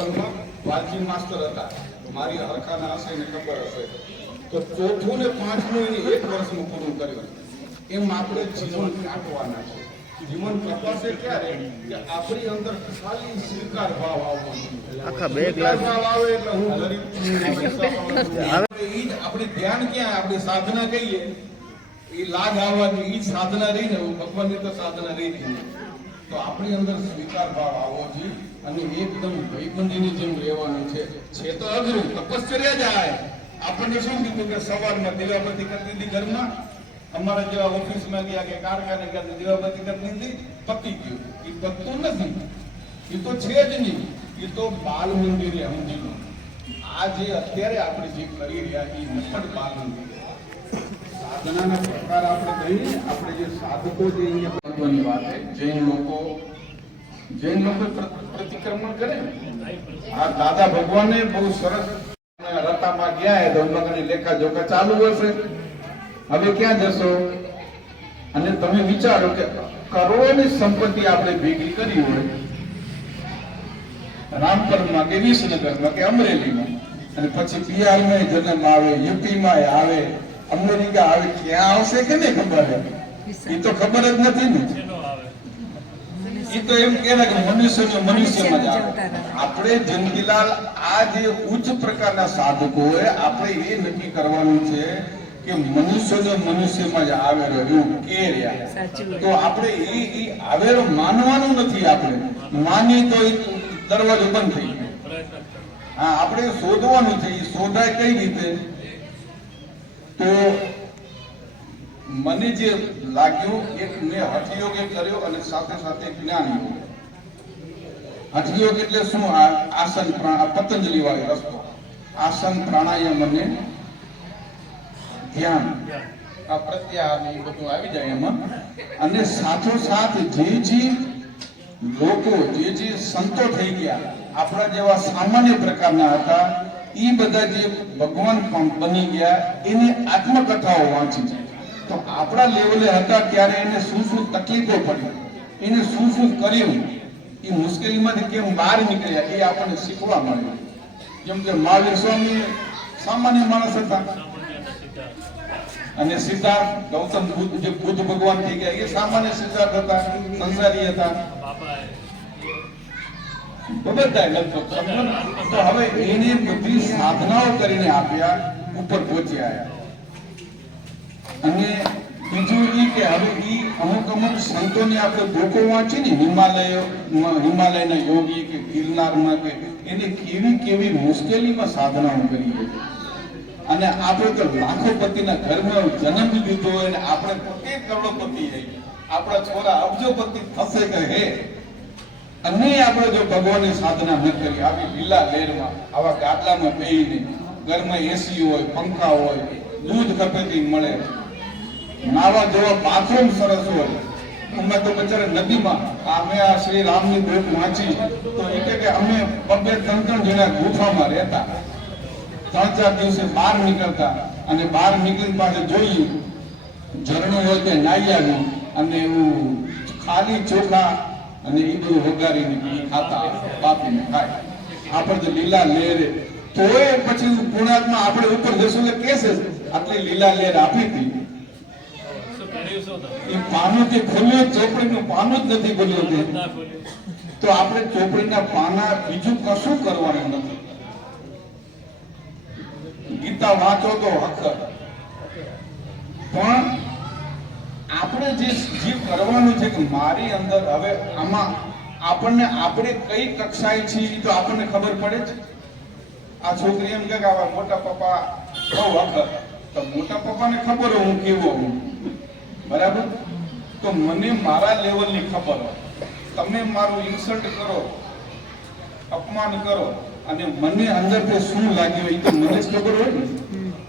રામપરમાં Valji master હતા, મારી હરખાના હશે ને ખબર હશે. તો ચોથું ને પાંચમું એક વર્ષનું પૂરું કર્યું. એમ આપણે જીવન કાઢવાના છે. જીવન કપાસે ક્યારે કે આપણી અંદર ખાલી સ્વીકાર ભાવ આવવાનો. આખા બે ગ્લાસ ભાવ આવે એટલે હું ગરીબ છું. આપણે ધ્યાન ક્યાં, આપણી સાધના કહીએ એ લાગ આવવાની ઈ સાધના રહી ને, ભગવાનની તો સાધના રહી નહીં. તો આપણી અંદર સ્વીકાર ભાવ આવવો જોઈએ અને એકદમ ભાઈબંધીની જેમ રહેવાનું છે. તો અઘરું તપશ્ચર્યા જાય. આપણને શું કીધું કે સવારમાં દીવાબત્તી કરી દીધી ઘરમાં, અમારા જેવા ઓફિસમાં ગયા કે કારખાને ગયા દીવાબત્તી કરી દીધી, પતી ગયું. એ પતતું નથી, એ તો છે જ નહીં. એ તો બાલ મંદિરે સમજી લો. આ જે અત્યારે આપણે જે કરી રહ્યા એ નફટ બાલ મંદિર. સાધનાના પ્રકાર આપણે કહીએ, આપણે જે સાધકો જે અહીંયા મહત્વની વાત છે. જૈન લોકો પ્રતિક્રમણ કરે. આ દાદા ભગવાને બહુ સરસ રતામાં ગયા તો ઉમકની લેખા જોખા ચાલુ હશે. હવે ક્યાં જશો? અને તમે વિચારો કે કરોડોની સંપત્તિ આપણે ભેગી કરી હોય રામપરમાં કે વિસનગરમાં કે અમરેલીમાં, અને પછી બિહારમાં જન્મ આવે, યુપીમાં આવે, અમેરિકા આવે, ક્યાં આવશે કે નહીં ખબર? એ તો ખબર જ નથી ને. એ તો એમ કે મનુષ્યમાં જ આવે. આપણે જંગીલાલ આ જે ઉચ્ચ પ્રકારના સાધકો હોય, આપણે એ નક્કી કરવાનું છે કે મનુષ્યમાં જ આવેલો એવું કે રહ્યા. તો આપણે એ આવેલો માનવાનું નથી. આપણે માની તો દરવાજો બંધ થઈ ગયો. હા, આપણે શોધવાનું છે. એ શોધાય કઈ રીતે? તો મને જે લાગ્યું એક મેં હઠયોગ કર્યો અને સાથે સાથે જ્ઞાન યોગ. હઠયોગ એટલે શું? આસન પતંજલિ વાળો રસ્તો, આસન પ્રાણાયામ અને ધ્યાન, આ પ્રત્યાહાર એ બધું આવી જાય એમાં. અને સાથોસાથ જે લોકો જે સંતો થઈ ગયા, આપણા જેવા સામાન્ય પ્રકારના હતા, એ બધા જે ભગવાન બની ગયા એની આત્મકથાઓ વાંચી છે. તો આપણા લેવલે હતા ત્યારે એને શું શું તકલીફો પડી, એને શું શું કર્યું, એ મુશ્કેલીમાંથી કેમ બહાર નીકળ્યા, એ આપણને શીખવા મળ્યું. જેમ કે મહાવીર સ્વામી સામાન્ય માણસ હતા, અને સિદ્ધાર્થ ગૌતમ બુદ્ધ જે બુદ્ધ ભગવાન થઈ ગયા એ સામાન્ય સિદ્ધાર્થ હતા, સંસારી હતા. તો હવે એને બધી સાધનાઓ કરીને આપ્યા, ઉપર પહોંચ્યા. અને બીજું એ કે હવે એ અમુક સંતોને આપણે બુકો વાંચી ને, હિમાલયના યોગી કે ગિરનારમાં કે એને કેવી મુશ્કેલીમાં સાધનાઓ કરી. અને આપણે તો લાખોપતિના ઘરમાં જન્મ લીધો હોય ને આપણે પોતે કરોડોપતિ હોય, આપણા છોરા અબજોપતિ થશે કે હે. અને આપણે જો ભગવાનની સાધના ન કરી, આવી લીલા લહેરમાં આવા ગાદલામાં બેહીને, ઘરમાં એસી હોય, પંખા હોય, દૂધ કપેટી મળે, નાવા જોવા બાથરૂમ સરસ હોય. અમે તો બચારે નદીમાં અમે આ શ્રી રામની બુક વાંચી તો એ કે અમે 2-3 જણા ગુફામાં રહેતા, 3-4 દિવસે બહાર નીકળતા, અને બહાર નીકળીને પાછળ જોઈએ ઝરણું હોય તે નાહી આવ્યું, અને એવું ખાલી ચોખા અને એ બધું વઘારીને ખાતા, બાફીને ખાય. આપણે તો લીલા લહેરે તોય પછી પૂર્ણાત્મા આપણે ઉપર જશું એટલે કેસે આટલી લીલા લહેર આપી હતી. એ પાનું જે ખોલ્યું, ચોપડીનું પાનું જ નથી ખોલ્યું. તો આપણે ચોપડીના પાના બીજું કશું કરવાનું નથી. ગીતા વાંચો તો હક, પણ આપણે જે કરવાનું છે કે મારી અંદર હવે આમાં આપણને આપણે કઈ કક્ષાએ છીએ તો આપણને ખબર પડે છે. આ છોકરી એમ કે મોટા પપ્પા બહુ હક, તો મોટા પપ્પાને ખબર હોય હું કેવો હું, બરાબર? તો મને મારા લેવલની ખબર હોય. તમે મારું ઇન્સલ્ટ કરો, અપમાન કરો, અને મને અંદરથી શું લાગ્યું એ તો મને જ ખબર હોય ને.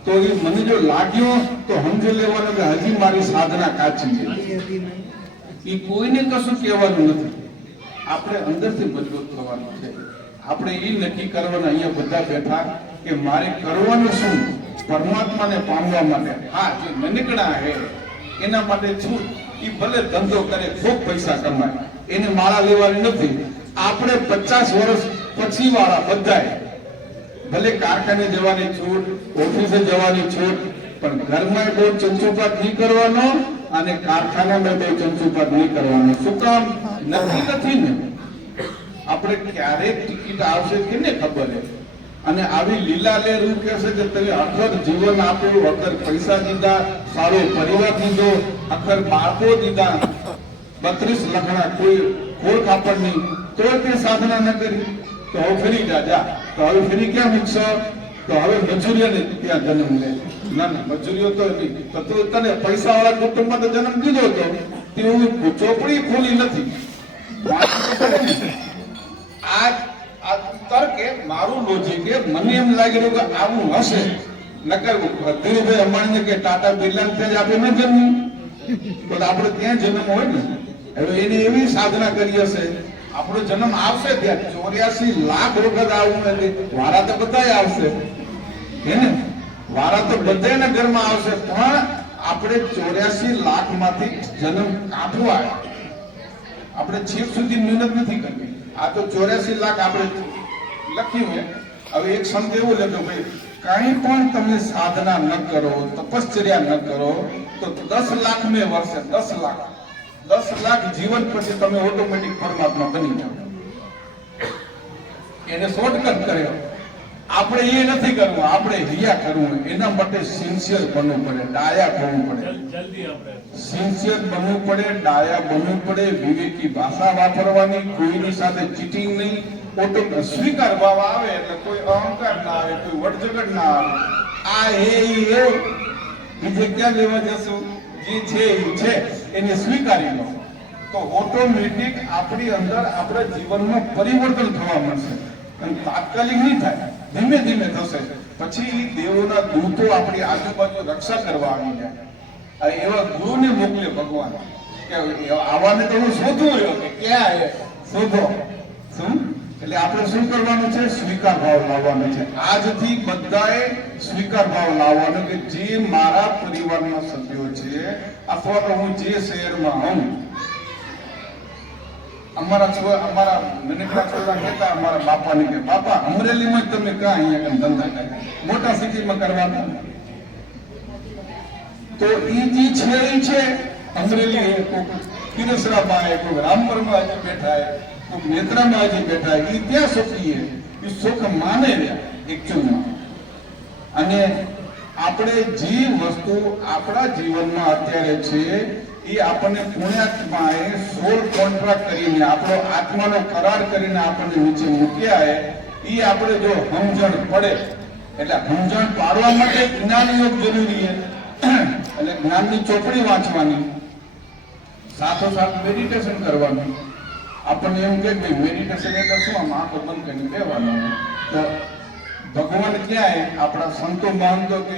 તો એ મને જો લાગ્યો તો સમજી લેવાનું કે હજી મારી સાધના કાચી છે. એ કોઈને કશું કહેવાનું નથી. આપણે અંદરથી મજબૂત થવાનું છે. આપણે એ નક્કી કરવાના અહીંયા બધા બેઠા કે મારે કરવાનું શું પરમાત્માને પામવા માટે. હા, જે નનકડા હે એના માટે છું. એ ભલે ધંધો કરે, ખૂબ પૈસા કમાય, એને માળા લેવાની નથી. આપણે 50 વર્ષ પછી વાળા બધાય ભલે કારખાને જવાની છૂટ, ઓફિસે જવાની છૂટ, પણ ઘરમાં બહુ ચંચુપાત નહીં કરવાનો અને કારખાનામાં બહુ ચંચુપાત નહીં કરવાનો. શું કામ? નક્કી નથી ને આપણે ક્યારે ટિકિટ આવશે કેને ખબર છે. અને આવી લીલા લેરું કે છે કે તમે અખર જીવન આપ્યું, અખર પૈસા દીધા, સારો પરિવાર દીધો, અખર બાળકો દીધા, 32 લખણા કોઈ ખોળ કાપડ નહીં, તો તે સાધના ન કરી. તો હવે ફરી જા. તો હવે ફરી ક્યાં મૂકશો? તો હવે મજૂરીઓને ત્યાં જન્મ લે. ના ના, મજૂરીઓ તો નહીં. તો તને પૈસા વાળા કુટુંબમાં તો જન્મ દીધો હતો, તેવું ચોપડી ખોલી નથી. આ તર્કે મારું લોજિક કે મને એમ લાગેલું કે આવું હશે. નકર ધીરુભાઈ અંબાણીને કે ટાટા બિરલાને ત્યાં જ આપણે ન જન્મી, તો આપણે ત્યાં જન્મ હોય ને. હવે એને એવી સાધના કરી હશે, આપણો જન્મ આવશે ત્યાં 84 લાખ વખત આવું નથી. વારા તો બધાય આવશે હે ને, વારા તો બધાના ઘરમાં આવશે, પણ આપણે 84 લાખ માંથી જન્મ કાઢવા આપણે છેક સુધી મહેનત નથી કરવી. આ તો 84 લાખ આપણે લખ્યું. હવે એક સંત એવું લખ્યું, ભાઈ કઈ પણ તમે સાધના ન કરો, તપશ્ચર્યા ન કરો, તો 10 લાખ મેં વર્ષે 10 લાખ જીવન પછી તમે ઓટોમેટિક પરમાત્મા બની જાઓ. એને શોર્ટકટ કર્યો. આપણે એ નથી કરવું, આપણે રિયા કરવું. એના માટે સિન્સિયર બનવું પડે, ડાયા બનવું પડે, સિન્સિયર બનવું પડે, ડાયા બનવું પડે, વિવેકી ભાષા વાપરવાની, કોઈની સાથે ચીટિંગ નહીં. ઓટો સ્વીકાર ભાવ આવે એટલે કોઈ અહંકાર ના આવે, કોઈ વટજગટ ના આવે. આ એ બીજે ક્યાં લેવા જશું? જે છે એ છે એને સ્વીકારી લો, તો ઓટોમેટિક આપણી અંદર આપણા જીવનમાં પરિવર્તન થવા મળશે. અને તાત્કાલિક નહીં થાય, ધીમે ધીમે થશે. પછી દેવોના દૂતો આપણી આજુબાજુ રક્ષા કરવા આવી જાય. એવા ગુરુને મોકલે ભગવાન કે આવાને તો હું શોધું રહ્યો કે ક્યાં એ શોધો. શું એટલે આપણે શું કરવાનું છે? સ્વીકાર ભાવ લાવવાનો છે. આજથી બધાએ સ્વીકાર ભાવ લાવવાનો કે જે મારા પરિવારના સભ્યો છે, અથવા તો હું જે શહેરમાં હોઉં, અમારા નનકડા છોકરા કહેતા અમારા બાપાને કે બાપા અમરેલીમાં જ તમે ક્યાં અહીંયા ધંધા કર્યા, મોટા સિટીમાં કરવાના. તો એ જે છે એ છે. અમરેલી કોઈક કિરસરામાં, કોઈક રામપરમાં હજી બેઠા, કોઈક નેત્રામાં હજી બેઠા, એ ત્યાં સુખી એ સુખ માને રહ્યા એકચ્યુઅલમાં. અને આપણે જે વસ્તુ આપણા જીવનમાં અત્યારે છે એ આપણને પુણ્યાત્માએ 16 કોન્ટ્રાક્ટ કરીને, આપણો આત્માનો કરાર કરીને આપણને નીચે મૂક્યા એ આપણે જો સમજણ પડે, એટલે સમજણ પાડવા માટે જ્ઞાન યોગ જરૂરી છે. એટલે જ્ઞાનની ચોપડી વાંચવાની, સાથોસાથ મેડિટેશન કરવાનું. આપણને એમ કે મેડિટેશન એટલે શું? આમ આંખો બંધ કરીને બેસવાનું. તો ભગવાન ક્યાંય આપણા સંતો મહંતો કે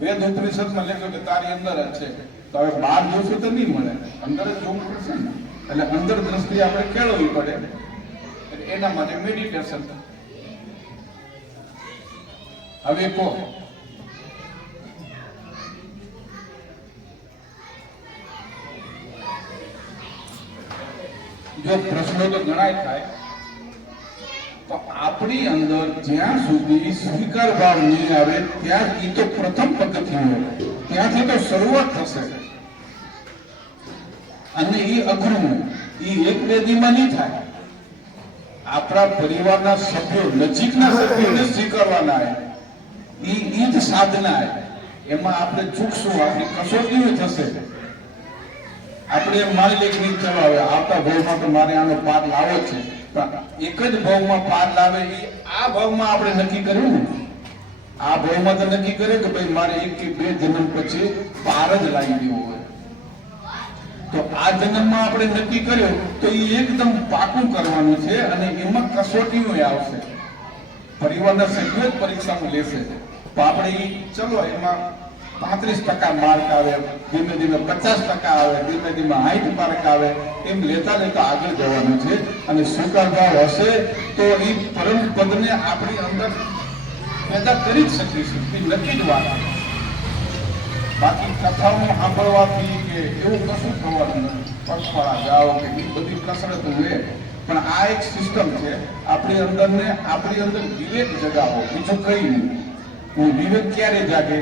વેદ ઉપનિષદમાં લખ્યું કે તારી અંદર જ છે. તો હવે બહાર જોશું તો નહીં મળે, અંદર જ જોવું પડશે ને. એટલે અંદર દ્રષ્ટિ આપણે કેળવવી પડે. એના માટે મેડિટેશન. હવે કહો, જો પ્રશ્નો તો ઘણાય થાય, તો આપણી અંદર જ્યાં સુધી સ્વીકાર ભાવ નહીં આવે ત્યાં એ તો પ્રથમ પગથિયું, ત્યાંથી તો શરૂઆત થશે. અને એ અઘરું, એ એક બે દીમાં નહીં થાય. આપણા પરિવારના સભ્યો, નજીકના સભ્યોને સ્વીકારવાના, એ જ સાધના. એમાં આપણે ચૂકશું, આપણી કસોટીઓ થશે. આપણે એમ માની લે કે ચલો હવે આવતા ભાવમાં તો મારે આનો પાર લાવો છે, એક જ ભાવમાં પાર લાવે એ આ ભાવમાં આપણે નક્કી કર્યું ને. આ ભાવમાં તો નક્કી કરે કે ભાઈ મારે 1 કે 2 જન્મ પછી પાર જ લાવી દેવો હોય. તો આ જન્મમાં આપણે નક્કી કર્યો તો એ એકદમ પાકું કરવાનું છે. અને એમાં કસોટીઓ આવશે, પરિવારના સભ્યો જ પરીક્ષામાં લેશે. તો આપણે ચલો એમાં 35% માર્ક આવે, ધીમે ધીમે 50% આવે, ધીમે ધીમે 60 માર્ક આવે, એમ લેતા લેતા આગળ જવાનું છે. અને સ્વીકાર ભાવ હશે તો એ પરમ પદને આપણી અંદર પેદા કરી જ શકીશું, એ નક્કી જ વાત. બાકી કથાઓ સાંભળવાથી કે એવું કશું થવાનું નથી. પગપાળા જાઓ કે એ બધી કસરત લે પણ આ એક સિસ્ટમ છે આપણી અંદર વિવેક જગાવો, બીજું કઈ નહીં. હું વિવેક ક્યારે જાગે?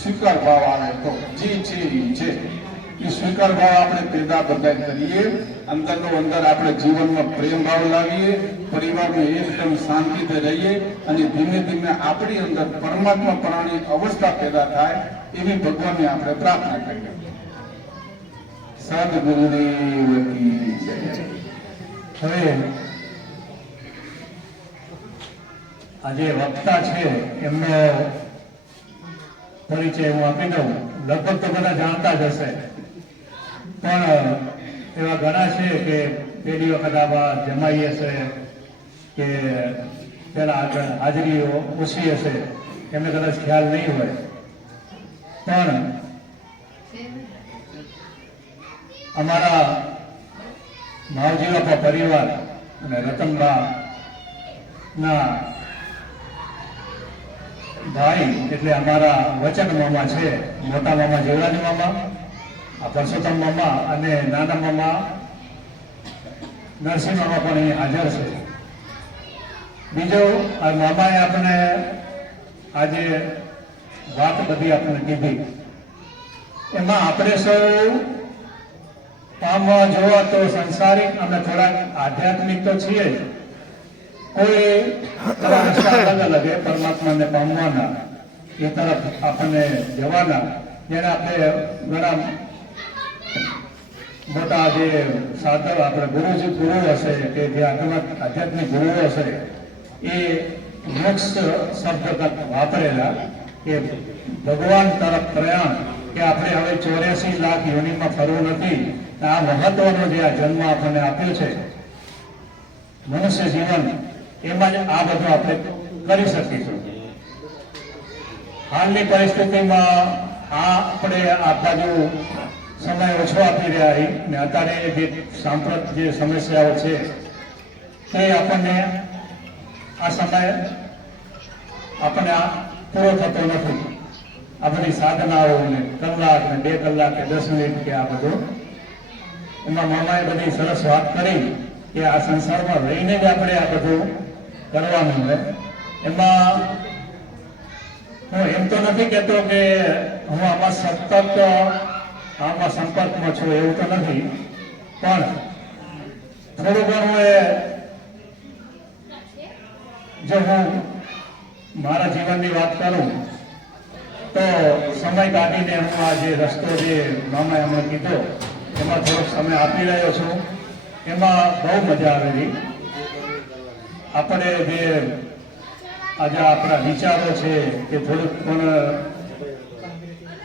સ્વીકાર ભાવ આવે તો જે છે એ છે એ સ્વીકાર ભાવ આપણે પેદા બધા કરીએ, અંદરનો અંદર આપણે જીવનમાં પ્રેમ ભાવ લાવીએ, પરિવારમાં એકદમ શાંતિથી રહીએ અને ધીમે ધીમે આપણી અંદર પરમાત્મા પ્રાણી અવસ્થા પેદા થાય એવી ભગવાનને આપણે પ્રાર્થના કરીએ. સદગુરુદેવ કી જય. હવે આજે વક્તા છે એમનો પરિચય હું આપી દઉં. લગભગ તો બધા જાણતા જ હશે, પણ એવા ઘણા છે કે પહેલી વખત આવા જમાઈ હશે કે પેલા આગળ હાજરીઓ ઓછી હશે, એમને કદાચ ખ્યાલ નહીં હોય. પણ અમારા માવજી બાપા પરિવાર અને રતનબા ના ભાઈ એટલે અમારા વચન મામા છે. મોટા મામા જીવરાજ મામા, આ પરસોત્તમ મામા અને નાના મામા નરસિંહ મામા પણ અહીં હાજર છે. બીજો આ મામાએ આપણે આજે વાત બધી આપણે કીધી, એમાં આપણે સૌ પામવા જોવા તો સંસારિક અને થોડાક આધ્યાત્મિક તો છીએ જ. કોઈ અલગ અલગ પરમાત્માને પામવાના એ તરફ આપણને જવાના. જેને આપણે ઘણા મોટા જે સાધક આપણે ગુરુ હશે કે જે આધ્યાત્મિક ગુરુ હશે એ મોક્ષ શબ્દ વાપરેલા કે ભગવાન તરફ પ્રયાણ, કે આપણે હવે 84 લાખ યોનિમાં ફરવું નથી. આ મહત્વનો જે આ જન્મ આપણને આપ્યો છે મનુષ્ય જીવન, એમાં જ આ બધું આપણે કરી શકીશું. હાલની પરિસ્થિતિમાં આપણે આ બાજુ સમય ઓછો આપી રહ્યા ને અત્યારે જે સાંપ્રત જે સમસ્યાઓ છે તે આપણને આ સમય આપણને પૂરો થતો નથી. આ બધી સાધનાઓ ને કલાક ને 2 કલાક કે 10 મિનિટ કે આ બધું, એમાં મામાએ બધી સરસ વાત કરી કે આ સંસારમાં રહીને જ આપણે આ બધું કરવાનું છે. એમાં હું એમ તો નથી કહેતો કે હું આમાં સતત આમાં સંપર્કમાં છું, એવું તો નથી, પણ થોડું ઘણું જો હું મારા જીવનની વાત કરું તો સમય કાઢીને હું આ જે રસ્તો જે મામાએ અમને કીધો એમાં થોડોક સમય આપી રહ્યો છું. એમાં બહુ મજા આવેલી. આપણે જે આજે આપણા વિચારો છે કે થોડુંક પણ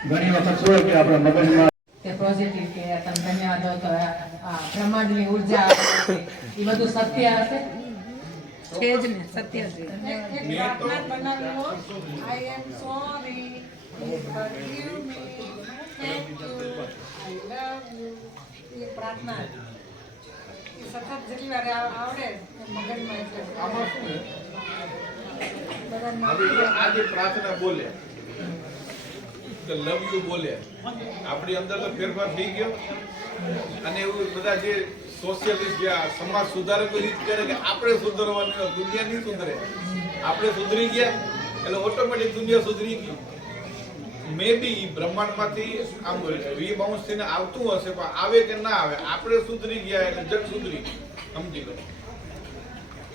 ઘણી વખત શું કે આપણા મગજમાં કે પોઝિટિવ કે તમે ધન્યવાદ હો તો આ બ્રહ્માંડની ઉર્જા એ બધું સત્ય હશે છે જ ને, સત્ય છે. એક પ્રાર્થના બનાવી હો, I am sorry, please forgive me, thank you, I love you. એ પ્રાર્થના એ સતત જેટલી વાર આવડે મગજમાં એટલે આજે પ્રાર્થના બોલે તો લવ યુ બોલે, આપણી અંદર તો ફેરફાર થઈ ગયો. અને એવું બધા જે સોશિયલિસ્ટ જે સમાજ સુધારકો રીત કરે કે આપણે સુધરવાની, દુનિયા નહીં સુધરે, આપણે સુધરી ગયા એટલે ઓટોમેટિક દુનિયા સુધરી ગઈ. મે બી બ્રહ્માંડમાંથી આમ રીબાઉન્સ થઈને આવતું હશે, પણ આવે કે ના આવે, આપણે સુધરી ગયા એટલે જગ સુધરી ગયું. સમજી લો.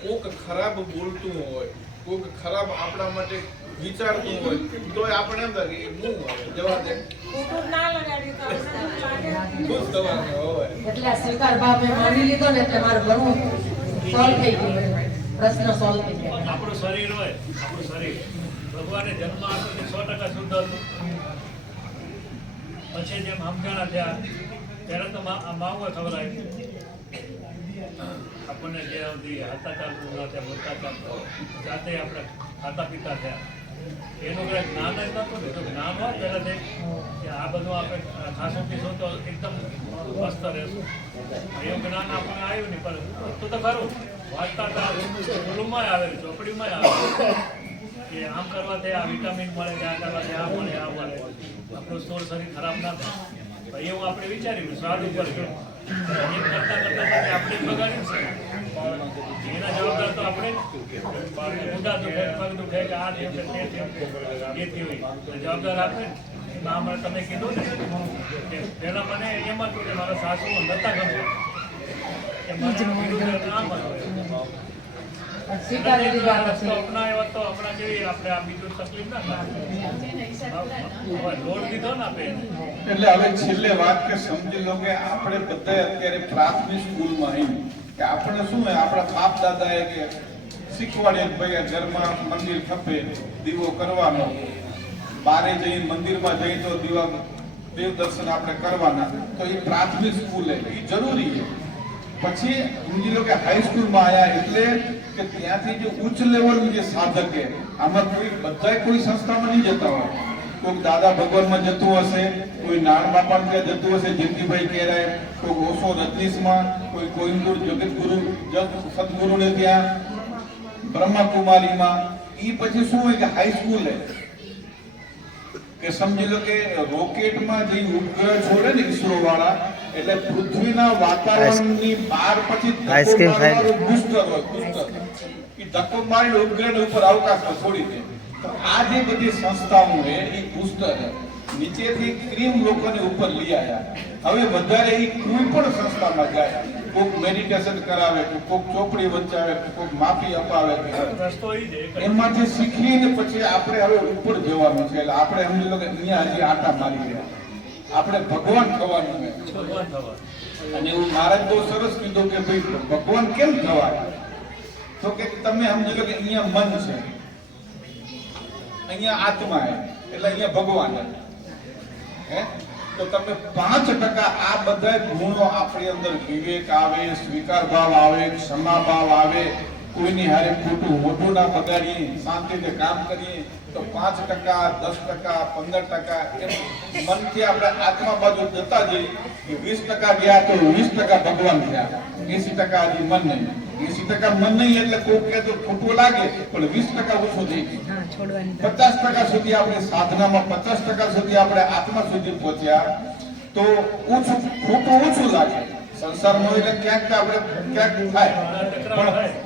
કોક ખરાબ બોલતું હોય, કોક ખરાબ આપણા માટે વિચારતું હોય તો આપણે એમ થાય કે હું જવા દે, ખોટું ના લગાડી તો ખુશ થવાનું હોય. એટલે આ સ્વીકાર ભાવ મેં માની લીધો ને એટલે મારું ઘણું સોલ્વ થઈ ગયું, પ્રશ્ન સોલ્વ થઈ ગયો. આપણું શરીર હોય, આપણું શરીર ભગવાને જન્મ આપ્યો 100% શુદ્ધ હતું. પછી જેમ સમજાણા થયા ત્યારે તો માવું ખબર આવી આપણને જે સુધી હાથા ચાલતું ના થયા, બોલતા ચાલતો જાતે આપણે ખાતા પીતા થયા. એનું કંઈ જ્ઞાન જ નહોતું ને. જો જ્ઞાન હોય પહેલાંથી કે આ બધું આપણે ખાસું પીશું તો એકદમ મસ્ત રહેશું, એવું જ્ઞાન આપણને આવ્યું નહીં. પણ વસ્તુ તો ખરું વાંચતા હતા, સ્કૂલમાં આવેલું, ચોપડીમાં આવેલું કે આમ કરવાથી આ વિટામિન મળે, કે આ કરવાથી આ મળે, આ મળે, આપણું સ્થૂળ શરીર ખરાબ ના થાય. એવું આપણે વિચાર્યું સ્વાદ ઉપર ગયો, કરતા કરતા આપણે બગાડ્યું છે. એના જવાબદાર તો આપણે મોટા દુખે પગ દુખે કે આ થયું કે તે થયું એ થયું જવાબદાર આપે ને અમારે તમે કીધું ને કે પહેલા મને એમ હતું કે મારા સાસુ નતા ગમતા કે મને કીધું કે ના મળે સ્વીકારેલી વાત છે. અપનાવ્યો તો આપણા જેવી આપણે આ બીજું તકલીફ ના થાય લોડ દીધો ને આપણે એટલે હવે છેલ્લે વાત કે સમજી લો કે આપણે બધા અત્યારે પ્રાથમિક સ્કૂલમાં આવી કે આપણે શું હે આપણા બાપ દાદાએ કે શીખવાડે કે ભાઈ આ ઘરમાં મંદિર ખપે દીવો કરવાનો, બારે જઈ મંદિરમાં જઈ તો દીવા દેવ દર્શન આપણે કરવાના, તો એ પ્રાથમિક સ્કૂલ એ જરૂરી છે. પછી સમજી લો કે હાઈસ્કૂલમાં આવ્યા એટલે કે ત્યાંથી જે ઉચ્ચ લેવલનું જે સાધક છે આમાં કોઈ બધાય કોઈ સંસ્થામાં નહીં જતા હોય. કોઈક દાદા ભગવાનમાં જતું હશે, કોઈ નાણમાં પણ ત્યાં જતું હશે જયંતિભાઈ કહેરાય, કોઈ ઓશો રજનીશમાં, કોઈ કોઈમ્બતુર જગતગુરુ સદગુરુને ત્યાં, બ્રહ્માકુમારીમાં. એ પછી શું હોય કે હાઈસ્કૂલ કે સમજી લો કે રોકેટમાં જે ઉપગ્રહ છોડે ને ઈસરો વાળા એટલે પૃથ્વીના વાતાવરણની બહાર પછી ધક્કો મારવાનું બૂસ્ટર હોય, બૂસ્ટર. એ ધક્કો મારીને ઉપગ્રહને ઉપર અવકાશમાં છોડી દે. તો આ જે બધી સંસ્થાઓ છે એ બૂસ્ટર નીચેથી ક્રીમ લોકોને ઉપર લઈ આવ્યા. હવે વધારે એ કોઈ પણ સંસ્થામાં જાય, કોઈક મેડિટેશન કરાવે, કોઈક ચોપડી વંચાવે, કોઈક માફી અપાવે, રસ્તો એ છે એમાંથી શીખીને પછી આપણે હવે ઉપર જવાનું છે. એટલે આપણે સમજી લો કે અહીંયા હજી આટા મારી રહ્યા, આપણે ભગવાન થવાનું છે. ભગવાન થવા અને એવું મહારાજ બહુ સરસ કીધું કે ભાઈ ભગવાન કેમ થવાય, તો કે તમે સમજી લો કે અહીંયા મન છે, અહીંયા આત્મા છે, એટલે અહીંયા ભગવાન હે. તો તમે 5% આ બધા ગુણો આપણી અંદર વિવેક આવે, સ્વીકાર ભાવ આવે, ક્ષમા ભાવ આવે, કોઈની હારે ખોટું મોઢું ના બગાડીએ, શાંતિથી કામ કરીએ, તો 5%, 10%, 15% એમ મનથી આપણે આત્મા બાજુ જતા જઈએ. 20% ગયા તો 20% ભગવાન થયા, 80% હજી મન નહીં. 80% મન નહીં એટલે કોઈ કહે તો ખોટું લાગે, પણ 20% ઓછું થઈ ગયું. હા, છોડવાની 50% સુધી આપણે સાધનામાં, 50% સુધી આપણે આત્મા સુધી પહોંચ્યા, તો ઓછું ખોટું ઓછું લાગે. સંસારમાં એટલે ક્યાંક આપણે ક્યાંક થાય,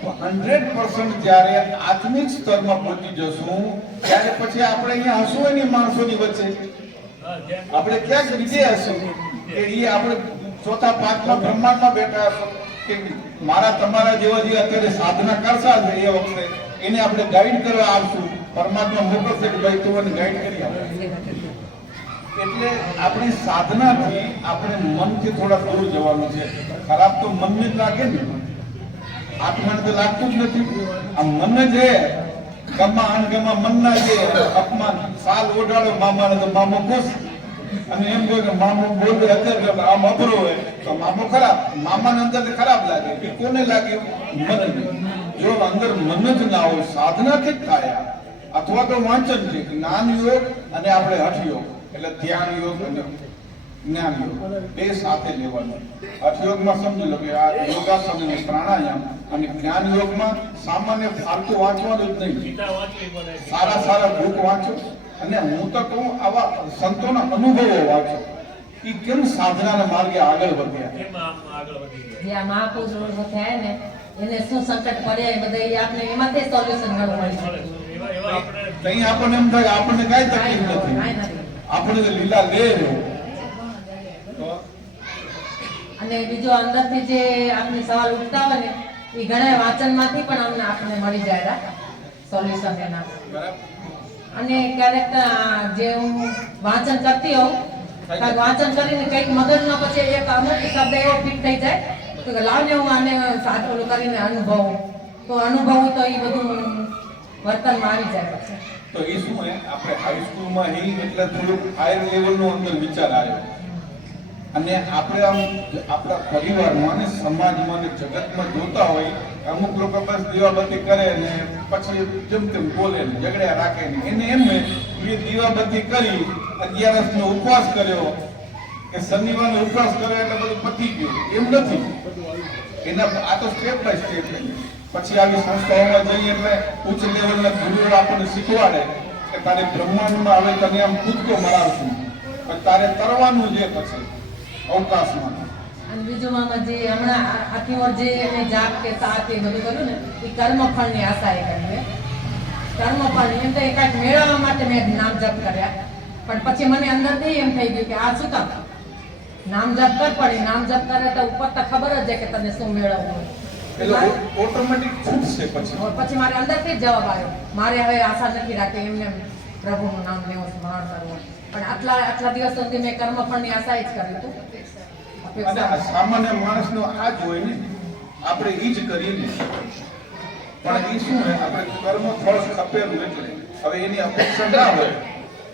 પણ 100% જ્યારે આત્મિક સ્તરમાં પહોંચી જશું ત્યારે પછી આપણે અહીંયા હસવું હોય ને માણસોની વચ્ચે, આપણે ક્યાંક બીજે હશું કે એ આપણે ચોથા પાંચમા બ્રહ્માંડમાં બેઠા હશું કે મારા તમારા જેવા જે અત્યારે સાધના કરતા છે એ વખતે એને આપણે ગાઈડ કરવા આવશું. પરમાત્મા મોકલશે કે ભાઈ તું મને ગાઈડ કરી આપ. એટલે આપણી સાધનાથી આપણે મનથી થોડા દૂર જવાનું છે. ખરાબ તો મનને જ લાગે ને, આત્માને તો લાગતું જ નથી. આ મન જે ગમા અણગમા મનના જે અપમાન, સાલ ઓઢાડો મામાને તો મામો ખુશ, અને એમ કહે કે મામો બોલે અત્યારે આમ અભરો હોય તો મામો ખરાબ. મામાને અંદર ખરાબ લાગે, એ કોને લાગે? મનને. જો અંદર મન જ ના હોય, સાધનાથી જ થાય. અથવા તો વાંચન છે, જ્ઞાન યોગ અને આપણે હઠ યોગ, એટલે ધ્યાન યોગ અને જ્ઞાન યોગ બે સાથે લેવાનું. હઠ યોગમાં સમજી લો કે આ યોગાસન અને પ્રાણાયામ, અને જ્ઞાન યોગમાં સામાન્ય ફાલતુ વાંચવાનું જ નહીં, ગીતા વાંચવી પડે, સારા સારા બુક વાંચો. અને હું તો કહું આવા સંતોના અનુભવો વાંચો, એ કેમ સાધનાના માર્ગે આગળ વધ્યા. કેમ આમ આગળ વધી ગયા. જે આ મહાપુરુષો થયા ને એને શું સંકટ પડ્યા એ બધા એ આપણે એમાંથી સોલ્યુશન મળે છે. એવા એવા આપણે કઈ આપણને એમ થાય આપણને કઈ તકલીફ નથી, કાંઈ નથી. આપણે તો લીલા લે તો અને બીજો અંદરથી જે આપણે સવાલ ઉઠતા હોય ને એ ઘણા વાંચનમાંથી પણ અમને આપણે મળી જાય સોલ્યુશન એના. બરાબર. અને ક્યારેક જે હું વાંચન કરતી હોઉં, કાંઈક વાંચન કરીને કંઈક મગજનો પછી એક અમુક શબ્દ એવો ફિટ થઈ જાય તો કે લાવને હું આને સાચું કરીને અનુભવું, તો અનુભવું તો એ બધું વર્તનમાં આવી જાય પછી. તો એ શું હે આપણે હાઈસ્કૂલમાં હી એટલે થોડુંક હાયર લેવલનો અંદર વિચાર આવ્યો, અને આપણે આમ આપણા પરિવારમાં ને સમાજમાં ને જગતમાં જોતા હોય અમુક લોકો બસ દીવાબત્તી કરે ને પછી જેમ તેમ બોલે ને ઝઘડ્યા રાખે ને એને એમ એ દીવાબત્તી કરી 11નો ઉપવાસ કર્યો કે શનિવારનો ઉપવાસ કર્યો એટલે બધું પતી ગયું, એમ નથી. એના આ તો સ્ટેપ બાય સ્ટેપ. પછી આવી સંસ્થાઓમાં જઈએ એટલે ઉચ્ચ લેવલના ગુરુઓ આપણને શીખવાડે કે તારે બ્રહ્માંડમાં હવે તને આમ કૂદકો મરાવશું, પણ તારે તરવાનું છે પછી અવકાશમાં. અને બીજું આમાં જે હમણાં આખી ઓર જે એને જાપ કે સાત એ બધું કર્યું ને એ કર્મફળની આશા એ કરી કર્મફળ એમ તો એ કાંઈક મેળવવા માટે મેં નામ જપ કર્યા પણ પછી મને અંદરથી એમ થઈ ગયું કે આ શું કામ નામ જપ કર પણ નામ જપ કરે તો ઉપર તો ખબર જ છે કે તને શું મેળવવું એટલે ઓટોમેટિક છૂટશે પછી. પછી મારે અંદરથી જ જવાબ આવ્યો મારે હવે આશા નથી રાખી એમને પ્રભુનું નામ લેવું સ્મરણ કરવું પણ આટલા દિવસ સુધી મેં કર્મફળની આશા જ કરી હતું અને આ સામાન્ય માણસનો આ જ હોય ને, આપણે ઈ જ કરીએ ને, પણ ઈ શું હોય, આપણે કર્મ ફળ ખપેલું એટલે હવે એની અપેક્ષા ના હોય,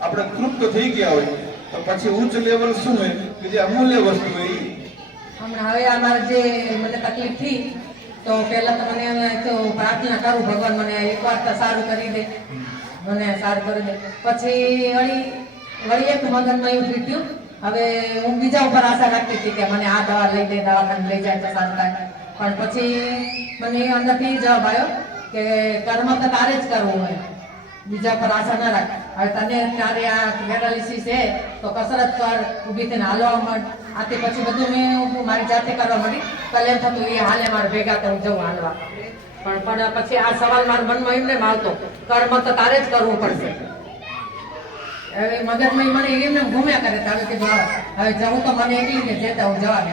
આપણે તૃપ્ત થઈ ગયા હોય તો પછી ઉચ્ચ લેવલ શું હોય કે જે અમૂલ્ય વસ્તુ હોય ઈ. હમણાં હવે અમારે જે મને તકલીફ થઈ તો પહેલા તો મને એમ તો પ્રાર્થના કરું ભગવાન મને એકવાર તો સારું કરી દે મને સારું કરી દે પછી વળી એક મગનમાં એવું ફીટ્યું હવે હું બીજા ઉપર આશા રાખતી હતી કે મને આ દવા લઈ દે દવાખાને લઈ જાય તો સારું થાય પણ પછી મને એ અંદરથી જવાબ આવ્યો કે કર્મ તો તારે જ કરવું હોય બીજા પર આશા ના રાખ હવે તને તારે આ પેરાલિસિસ છે તો કસરત કર ઊભી થઈને હાલવા માંડ આથી પછી બધું મેં મારી જાતે કરવા માંડી કાલે એમ થતું એ હાલે મારે ભેગા તો હું જવું હાલવા પણ પછી આ સવાલ મારા મનમાં એમને આવતો કર્મ તો તારે જ કરવું પડશે હવે મગજમાં મને એમને ઘૂમ્યા કરે હવે કે હવે જવું તો મને એકલી કે જતા હું જવા દે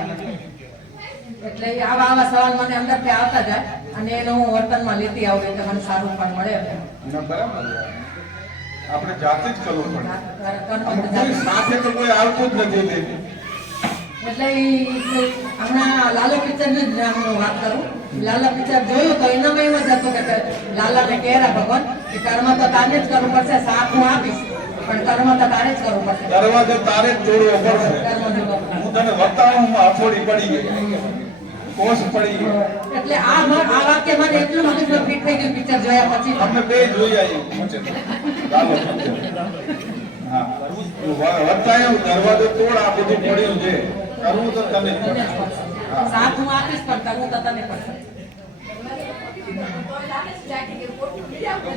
એટલે આવા સવાલ મને અંદરથી આવતા જાય અને એને હું વર્તનમાં લેતી આવું એટલે મને સારું પણ મળે ના, બરાબર છે. આપણે જાતે જ કરવું પડે. કોઈ સાથે તો કોઈ આવતું જ નથી તે. એટલે હમણાં લાલો પિક્ચરની જ હું વાત કરું લાલા પિક્ચર જોયું તો એનામાં એમ જ હતું કે લાલાને કહેરા ભગવાન કે કર્મ તો તારે જ કરવું પડશે સાથ હું આપીશ પણ કર્મ તો તારે જ કરવું પડશે દરવાજો તારે જ તોડવો પડશે. કર્મ જોવો. હું તને બતાવું હથોડી પડી ગઈ, કોષ પડી ગઈ. એટલે આ વાક્ય મને એટલું બધું ફિટ થઈ ગયું પિક્ચર જોયા પછી અમે બે જોઈ આવી ચાલો હા બતાવ્યું દરવાજો તોડ આ બધું પડ્યું છે કરવું તો તને જ પડે. હા. સાથ હું આપીશ પણ કરવું તો તને પડશે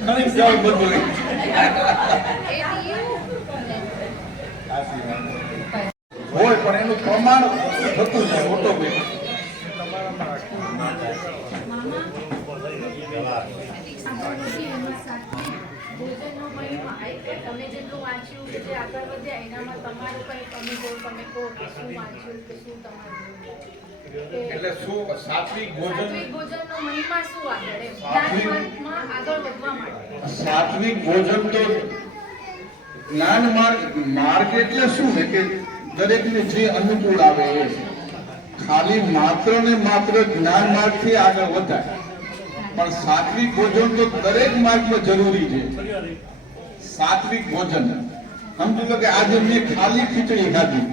ખરી જાવ બધું હોય પણ એનું પ્રમાણ થતું છે ઓટોમેટિક. તમે જેટલું વાંચ્યું કે જે આગળ વધ્યા એનામાં તમારું કંઈક અનુભવ તમે કહો કે શું વાંચ્યું કે શું તમારું એટલે શું સાત્વિક ભોજન સાત્વિક ભોજનનો મહિમા શું આગળ એમ સાત્વિક- જ્ઞાનમાં આગળ વધવા માટે સાત્વિક ભોજન તો જ્ઞાન માર્ગ એટલે શું છે કે દરેકને જે અનુકૂળ આવે એ ખાલી માત્ર ને માત્ર જ્ઞાન માર્ગથી આગળ વધાય પણ સાત્વિક ભોજન તો દરેક માર્ગમાં જરૂરી છે. સાત્વિક ભોજન સમજી લો કે આજે મેં ખાલી ખીચડી ખાધી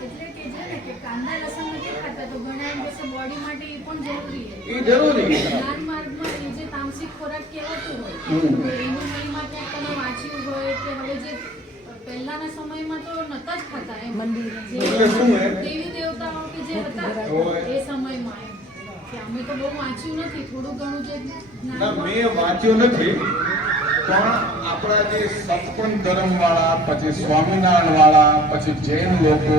એટલે કે છે ને કે કાંદા લસણ નથી ખાતા તો ઘણા એમ કહેશે બોડી માટે એ પણ જરૂરી છે એ જરૂરી છે. જ્ઞાન માર્ગમાં એ જે તામસિક ખોરાક કહેવાતું હોય હમ. તો એનું મહિમા ક્યાંક તમે વાંચ્યું હોય કે હવે જે પહેલાના સમયમાં તો નતા જ ખાતા એમ એટલે શું હે? દેવી દેવતાઓ કે જે હતા હોય. એ સમયમાં એમ કે અમે તો બહુ વાંચ્યું નથી થોડું ઘણું જે ના જ્ઞાન મેં વાંચ્યું નથી પણ આપણા જે સત્પન ધર્મ વાળા પછી સ્વામિનારાયણ વાળા પછી જૈન લોકો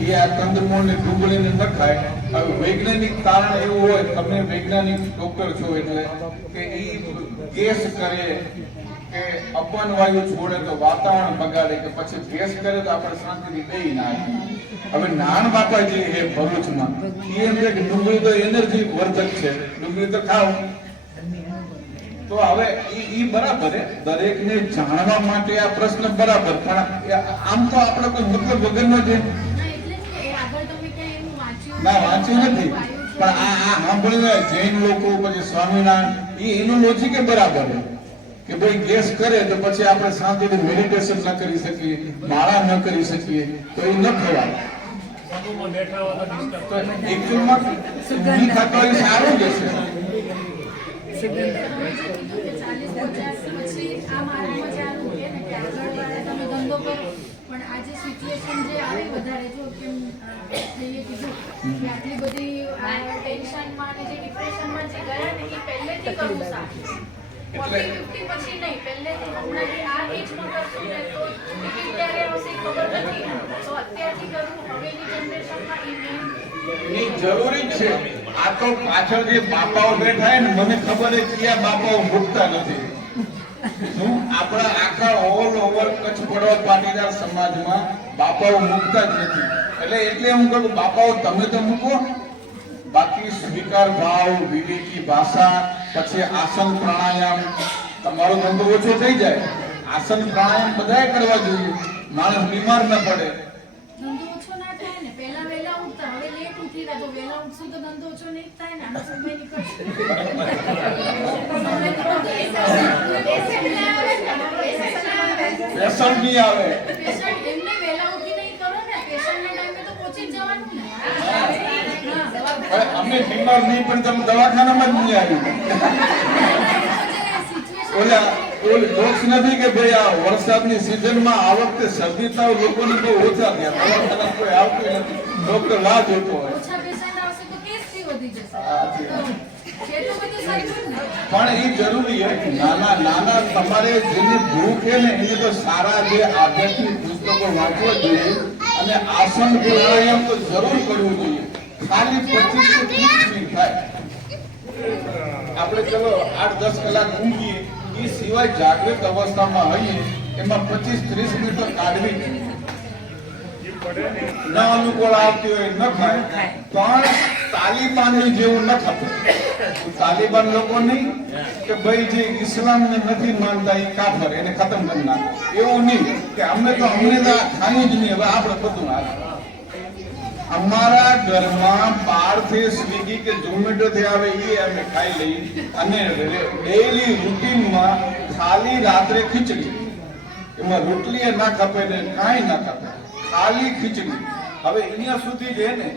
એ આ કંદમૂળ ને ડુંગળીને ન ખાય. હવે વૈજ્ઞાનિક કારણ એવું હોય તમે વૈજ્ઞાનિક ડોક્ટર છો એટલે કે એ ગેસ કરે કે અપન વાયુ છોડે તો વાતાવરણ બગાડે કે પછી ગેસ કરે તો આપણે શાંતિથી બેહી ના શકીએ. હવે નાન બાપા જે છે ભરૂચમાં એ એમ કે ડુંગળી તો એનર્જી વર્ધક છે ડુંગળી તો ખાવ તો હવે ઈ બરાબર છે દરેકને જાણવા માટે આ પ્રશ્ન બરાબર પણ આમ તો આપણે કોઈ મતલબ વગરનો છે ના એટલે જ કે આગળ તમે ક્યાંય એવું વાંચ્યું ના વાંચ્યું નથી પણ આ સાંભળીને જૈન લોકો પછી સ્વામિનારાયણ એનું લોજિક એ બરાબર છે કે ભાઈ ગેસ કરે તો પછી આપણે શાંતિથી મેડિટેશન ન કરી શકીએ માળા ન કરી શકીએ તો એ ન ખવાય. તો એકચ્યુઅલમાં ઊંઘી ખાતો એ સારું જ છે. 40-50 પછી આ માર્ગમાં ચાલુ કે ને કે આગળ વાળા તમે ધંધો કરો પણ આ જે સિચ્યુએશન જે આવી વધારે જો કેમ થઈએ કીધું કે આટલી બધી ટેન્શનમાં અને જે ડિપ્રેશનમાં જે ગયા ને એ પહેલેથી કરવું સારું એટલે 40-50 પછી નહીં, પહેલેથી હમણાં જે આ એજમાં કરશું ને તો ટિકિટ ક્યારે આવશે એ ખબર નથી. તો અત્યારથી કરવું હવેની જનરેશનમાં એ જરૂરી જ છે. આ તો પાછળ જે બાપાઓ બેઠા ને મને ખબર છે કયા બાપાઓ મૂકતા નથી. શું આપણા આખા ઓલ ઓવર કચ્છ પડવા પાટીદાર સમાજમાં બાપાઓ મૂકતા જ નથી. એટલે હું કહું બાપાઓ તમે તો મૂકો, બાકી સ્વીકાર ભાવ, વિવેકી ભાષા, પછી આસન પ્રાણાયામ, તમારો ધંધો ઓછો થઈ જાય. આસન પ્રાણાયામ બધાએ કરવા જોઈએ, માણસ બીમાર ન પડે. ધંધો ઓછો ના થાય ને. પહેલા વહેલા ઉઠતા, હવે લેટ ઉઠી રહ્યા. તો વહેલા ઉઠશું તો ધંધો ઓછો નહીં થાય ને. આનો સમય નીકળશે. પેશન્ટ નહીં આવે. પેશન્ટ એમને વહેલા ઉઠી નહીં કરો ને. પેશન્ટના ટાઈમે તો પહોંચી જ જવાનું ને. હવે અમે બીમાર નહીં પણ તમે દવાખાનામાં જ નહીં આવી. ઓલા જોક્સ નથી કે ભાઈ આ વરસાદની સિઝનમાં આ વખતે શરદી તાવ લોકોને બહુ ઓછા થયા. દવાખાના કોઈ આવતું નથી, ડોક્ટર રાહ જોતો હોય. ઓછા પેશન્ટ આવશે તો કેસ ફી વધી જશે. છે તો બધું સાચું ને. પણ એ જરૂરી છે. નાના તમારે જેને ભૂખ છે ને એને તો સારા જે આધ્યાત્મિક પુસ્તકો વાંચવા જોઈએ અને આસન પ્રાણાયામ તો જરૂર કરવું જોઈએ. ખાલી 25 થી 30 મિનિટ થાય. આપણે ચલો 8-10 કલાક ઊંઘીએ, એ સિવાય જાગૃત અવસ્થામાં હોઈએ એમાં 25-30 મિનિટ તો કાઢવી જ. ન અનુકૂળ આવતી હોય ન થાય, પણ તાલિબાનની જેવું ન થતું. તાલિબાન લોકો નહીં કે ભાઈ જે ઇસ્લામને નથી માનતા એ કાફર, એને ખતમ કરી નાખે, એવું નહીં કે અમને તો ખાઈ જ નહીં, હવે આપણે બધું હાલે. અમારા ઘરમાં બહારથી સ્વિગી કે ઝોમેટો થી આવે એ અમે ખાઈ લઈએ અને ડેઈલી રૂટીનમાં ખાલી રાત્રે ખીચડી, એમાં રોટલી ના ખપે ને કાંઈ ના ખપે, ખાલી ખીચડી. હવે અહીંયા સુધી છે ને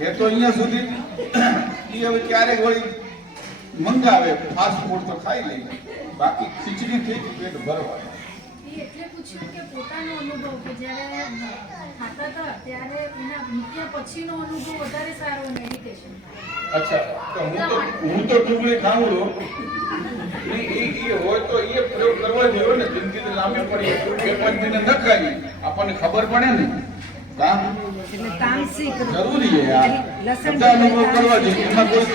એ તો અહીંયા સુધી એ હવે ક્યારેક વળી મંગાવે ફાસ્ટ ફૂડ તો ખાઈ લઈએ, બાકી ખીચડી થી જ પેટ ભરવાનું. એટલે પૂછ્યું કે પોતાનો અનુભવ કે જ્યારે ખાતા હતા ત્યારે એના મૂક્યા પછીનો અનુભવ વધારે સારો મેડિટેશન. અચ્છા, તો હું તો ડુંગળી ખાઉં છું. એ હોય તો એ પ્રયોગ કરવા જેવો ને, જિંદગી તો લાંબી પડી, બે પાંચ દિને ન ખાઈ આપણને ખબર પડે ને. એટલે તામસિક જરૂરી છે યાર, બધા અનુભવ કરવા જોઈએ. એમાં કોઈ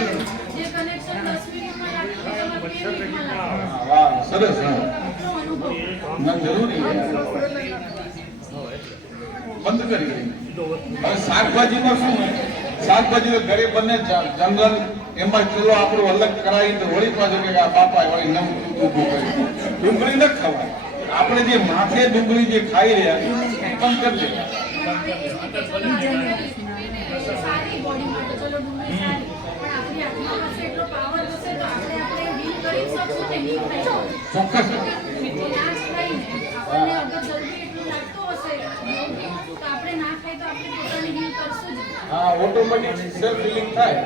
જે કનેક્શન 10 મિનિટમાં લાગે તો તમારે 2 મિનિટમાં લાગે. વાહ સરસ. હા એટલો અનુભવ. ના જરૂરી છે યાર. બંધ કરી દઈએ. હવે શાકભાજીમાં શું હોય, શાકભાજી તો ઘરે બને જંગલ, એમાં ચલો આપણું અલગ કરાવી તો વળી પાછું કે આ બાપા વળી નમ ઊભું કરી. ડુંગળી ન ખવાય. આપણે જે માથે ડુંગળી જે ખાઈ રહ્યા બંધ કરી દે. સારી બોડી માટે ચલો ડુંગળી સારી, પણ આપણી આત્મા પાસે એટલો પાવર હશે તો આપણે ડીલ કરી શકશું ને. નહીં થાય ચોક્કસ. ના જ ખાઈને આપણને અગર જલ્દી એટલું લાગતું હશે તો આપણે ના ખાઈ તો આપણે પોતાની ડીલ કરશું જ. હા ઓટોમેટિક સેલ્ફ હિલિંગ થાય.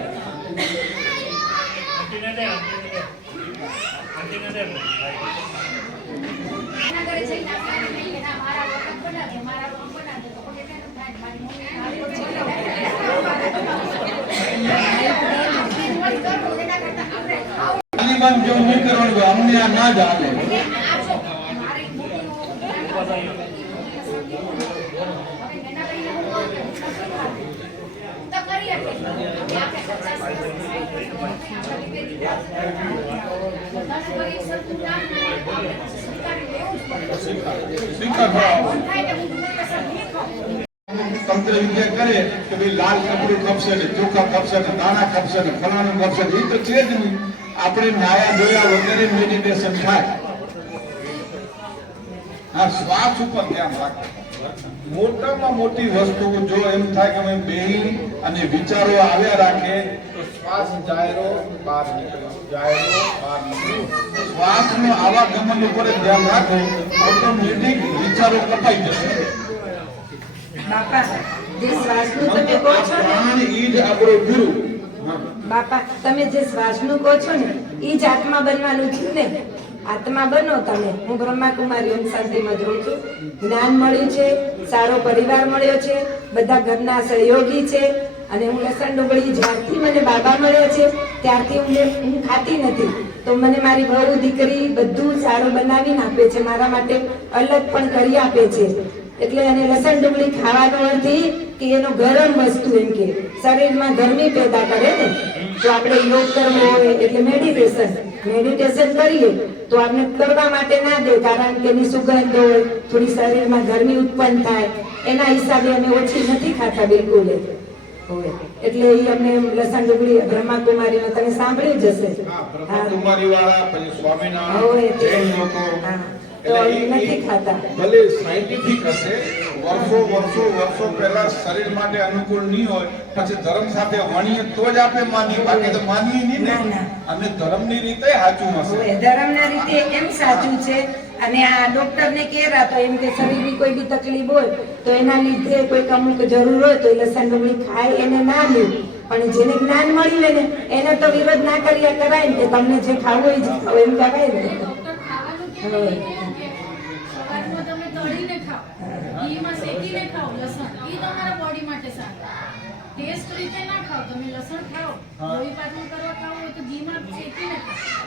એના ઘરે જઈને આપણે નહીં કે ના મારા વખત બનાવે, મારા વખત બનાવે તો કોઈ કેમ થાય મારી મમ્મી તાલિબાન જેવું નહીં કરવાનું, અમને આ ના જ હાલે. તંત્ર વિદ્યા કરે કે ભાઈ લાલ કપડું ખપશે ને, ચોખા ખપશે ને, દાણા ખપશે ને, ફલાણું ખપશે ને, એ તો છે જ નહીં. આપણે નાયા ધોયા વગેરે મેડિટેશન થાય. હા શ્વાસ ઉપર ધ્યાન રાખો. મોટામાં મોટી વસ્તુ જો એમ થાય કે ભાઈ બેહી અને વિચારો આવ્યા રાખે તો શ્વાસ જાયરો બહાર નીકળે, જાયરો બહાર નીકળે. શ્વાસનો આવાગમન ઉપર ધ્યાન રાખો, ઓટોમેટિક વિચારો કપાઈ જશે. બાપા જે શ્વાસનું તમે કહો છો ને, પ્રાણ ઈ જ આપણો ગુરુ. બાપા તમે જે શ્વાસનું કહો છો ને એ જ આત્મા બનવાનું થયું ને. આત્મા બનો તમે. હું બ્રહ્માકુમારી ઓમ શાંતિમાં જોઉં છું. જ્ઞાન મળ્યું છે, સારો પરિવાર મળ્યો છે, બધા ઘરના સહયોગી છે. અને હું લસણ ડુંગળી જ્યારથી મને બાબા મળ્યા છે ત્યારથી હું ખાતી નથી. તો તો મને મારી વહુ દીકરી બધું સારું બનાવીને આપે છે, મારા માટે અલગ પણ કરી આપે છે. એટલે અને લસણ ડુંગળી ખાવાનો અર્થ એ કે એનો ગરમ વસ્તુ, એમ કે શરીરમાં ગરમી પેદા કરે ને. તો આપણે યોગ કરવો હોય એટલે મેડિટેશન કરીએ તો આપણે કરવા માટે ના દે, કારણ કે એની સુગંધ હોય, થોડી શરીરમાં ગરમી ઉત્પન્ન થાય, એના હિસાબે અમે ઓછી નથી ખાતા બિલકુલ હોય. એટલે એ અમને લસણ ડુંગળી બ્રહ્માકુમારીનો તમે સાંભળ્યું જ હશે. બ્રહ્માકુમારી વાળા પછી હોય સ્વામિનારાયણ તે. જૈન લોકો હા, તો અમે નથી ખાતા. ભલે સાયન્ટિફિક હશે, વર્ષો પહેલા શરીર માટે અનુકૂળ નહીં હોય, પછી ધર્મ સાથે વણીએ તો જ આપણે માનીએ, બાકી તો માનીએ નહીં ને. ના. અને ધર્મની રીતે સાચું હશે. હોય ધર્મના રીતે એમ સાચું છે. અને આ ડોક્ટરને કહેરા તો એમ કે શરીરની કોઈ બી તકલીફ હોય તો એના લીધે કોઈક અમુક જરૂર હોય તો એ લસણ ડુંગળી ખાય, એને ના લેવું. પણ જેને જ્ઞાન મળ્યું હોય ને એને તો વિરોધ ના કર્યા કરાય ને, કે તમને જે ખાવું હોય જ ખાઓ એમ કરાય ને. ડોક્ટર ખાવાનું કે સવારમાં તમે તળીને ખાઓ, ઘીમાં શેકીને ખાઓ લસણ, એ તમારા બોડી માટે સારું. ટેસ્ટ રીતે ના ખાઓ, તમે લસણ ખાઓ, લોહી પાતળું કરવા ખાઓ હોય તો ઘીમાં શેકીને ખાઓ,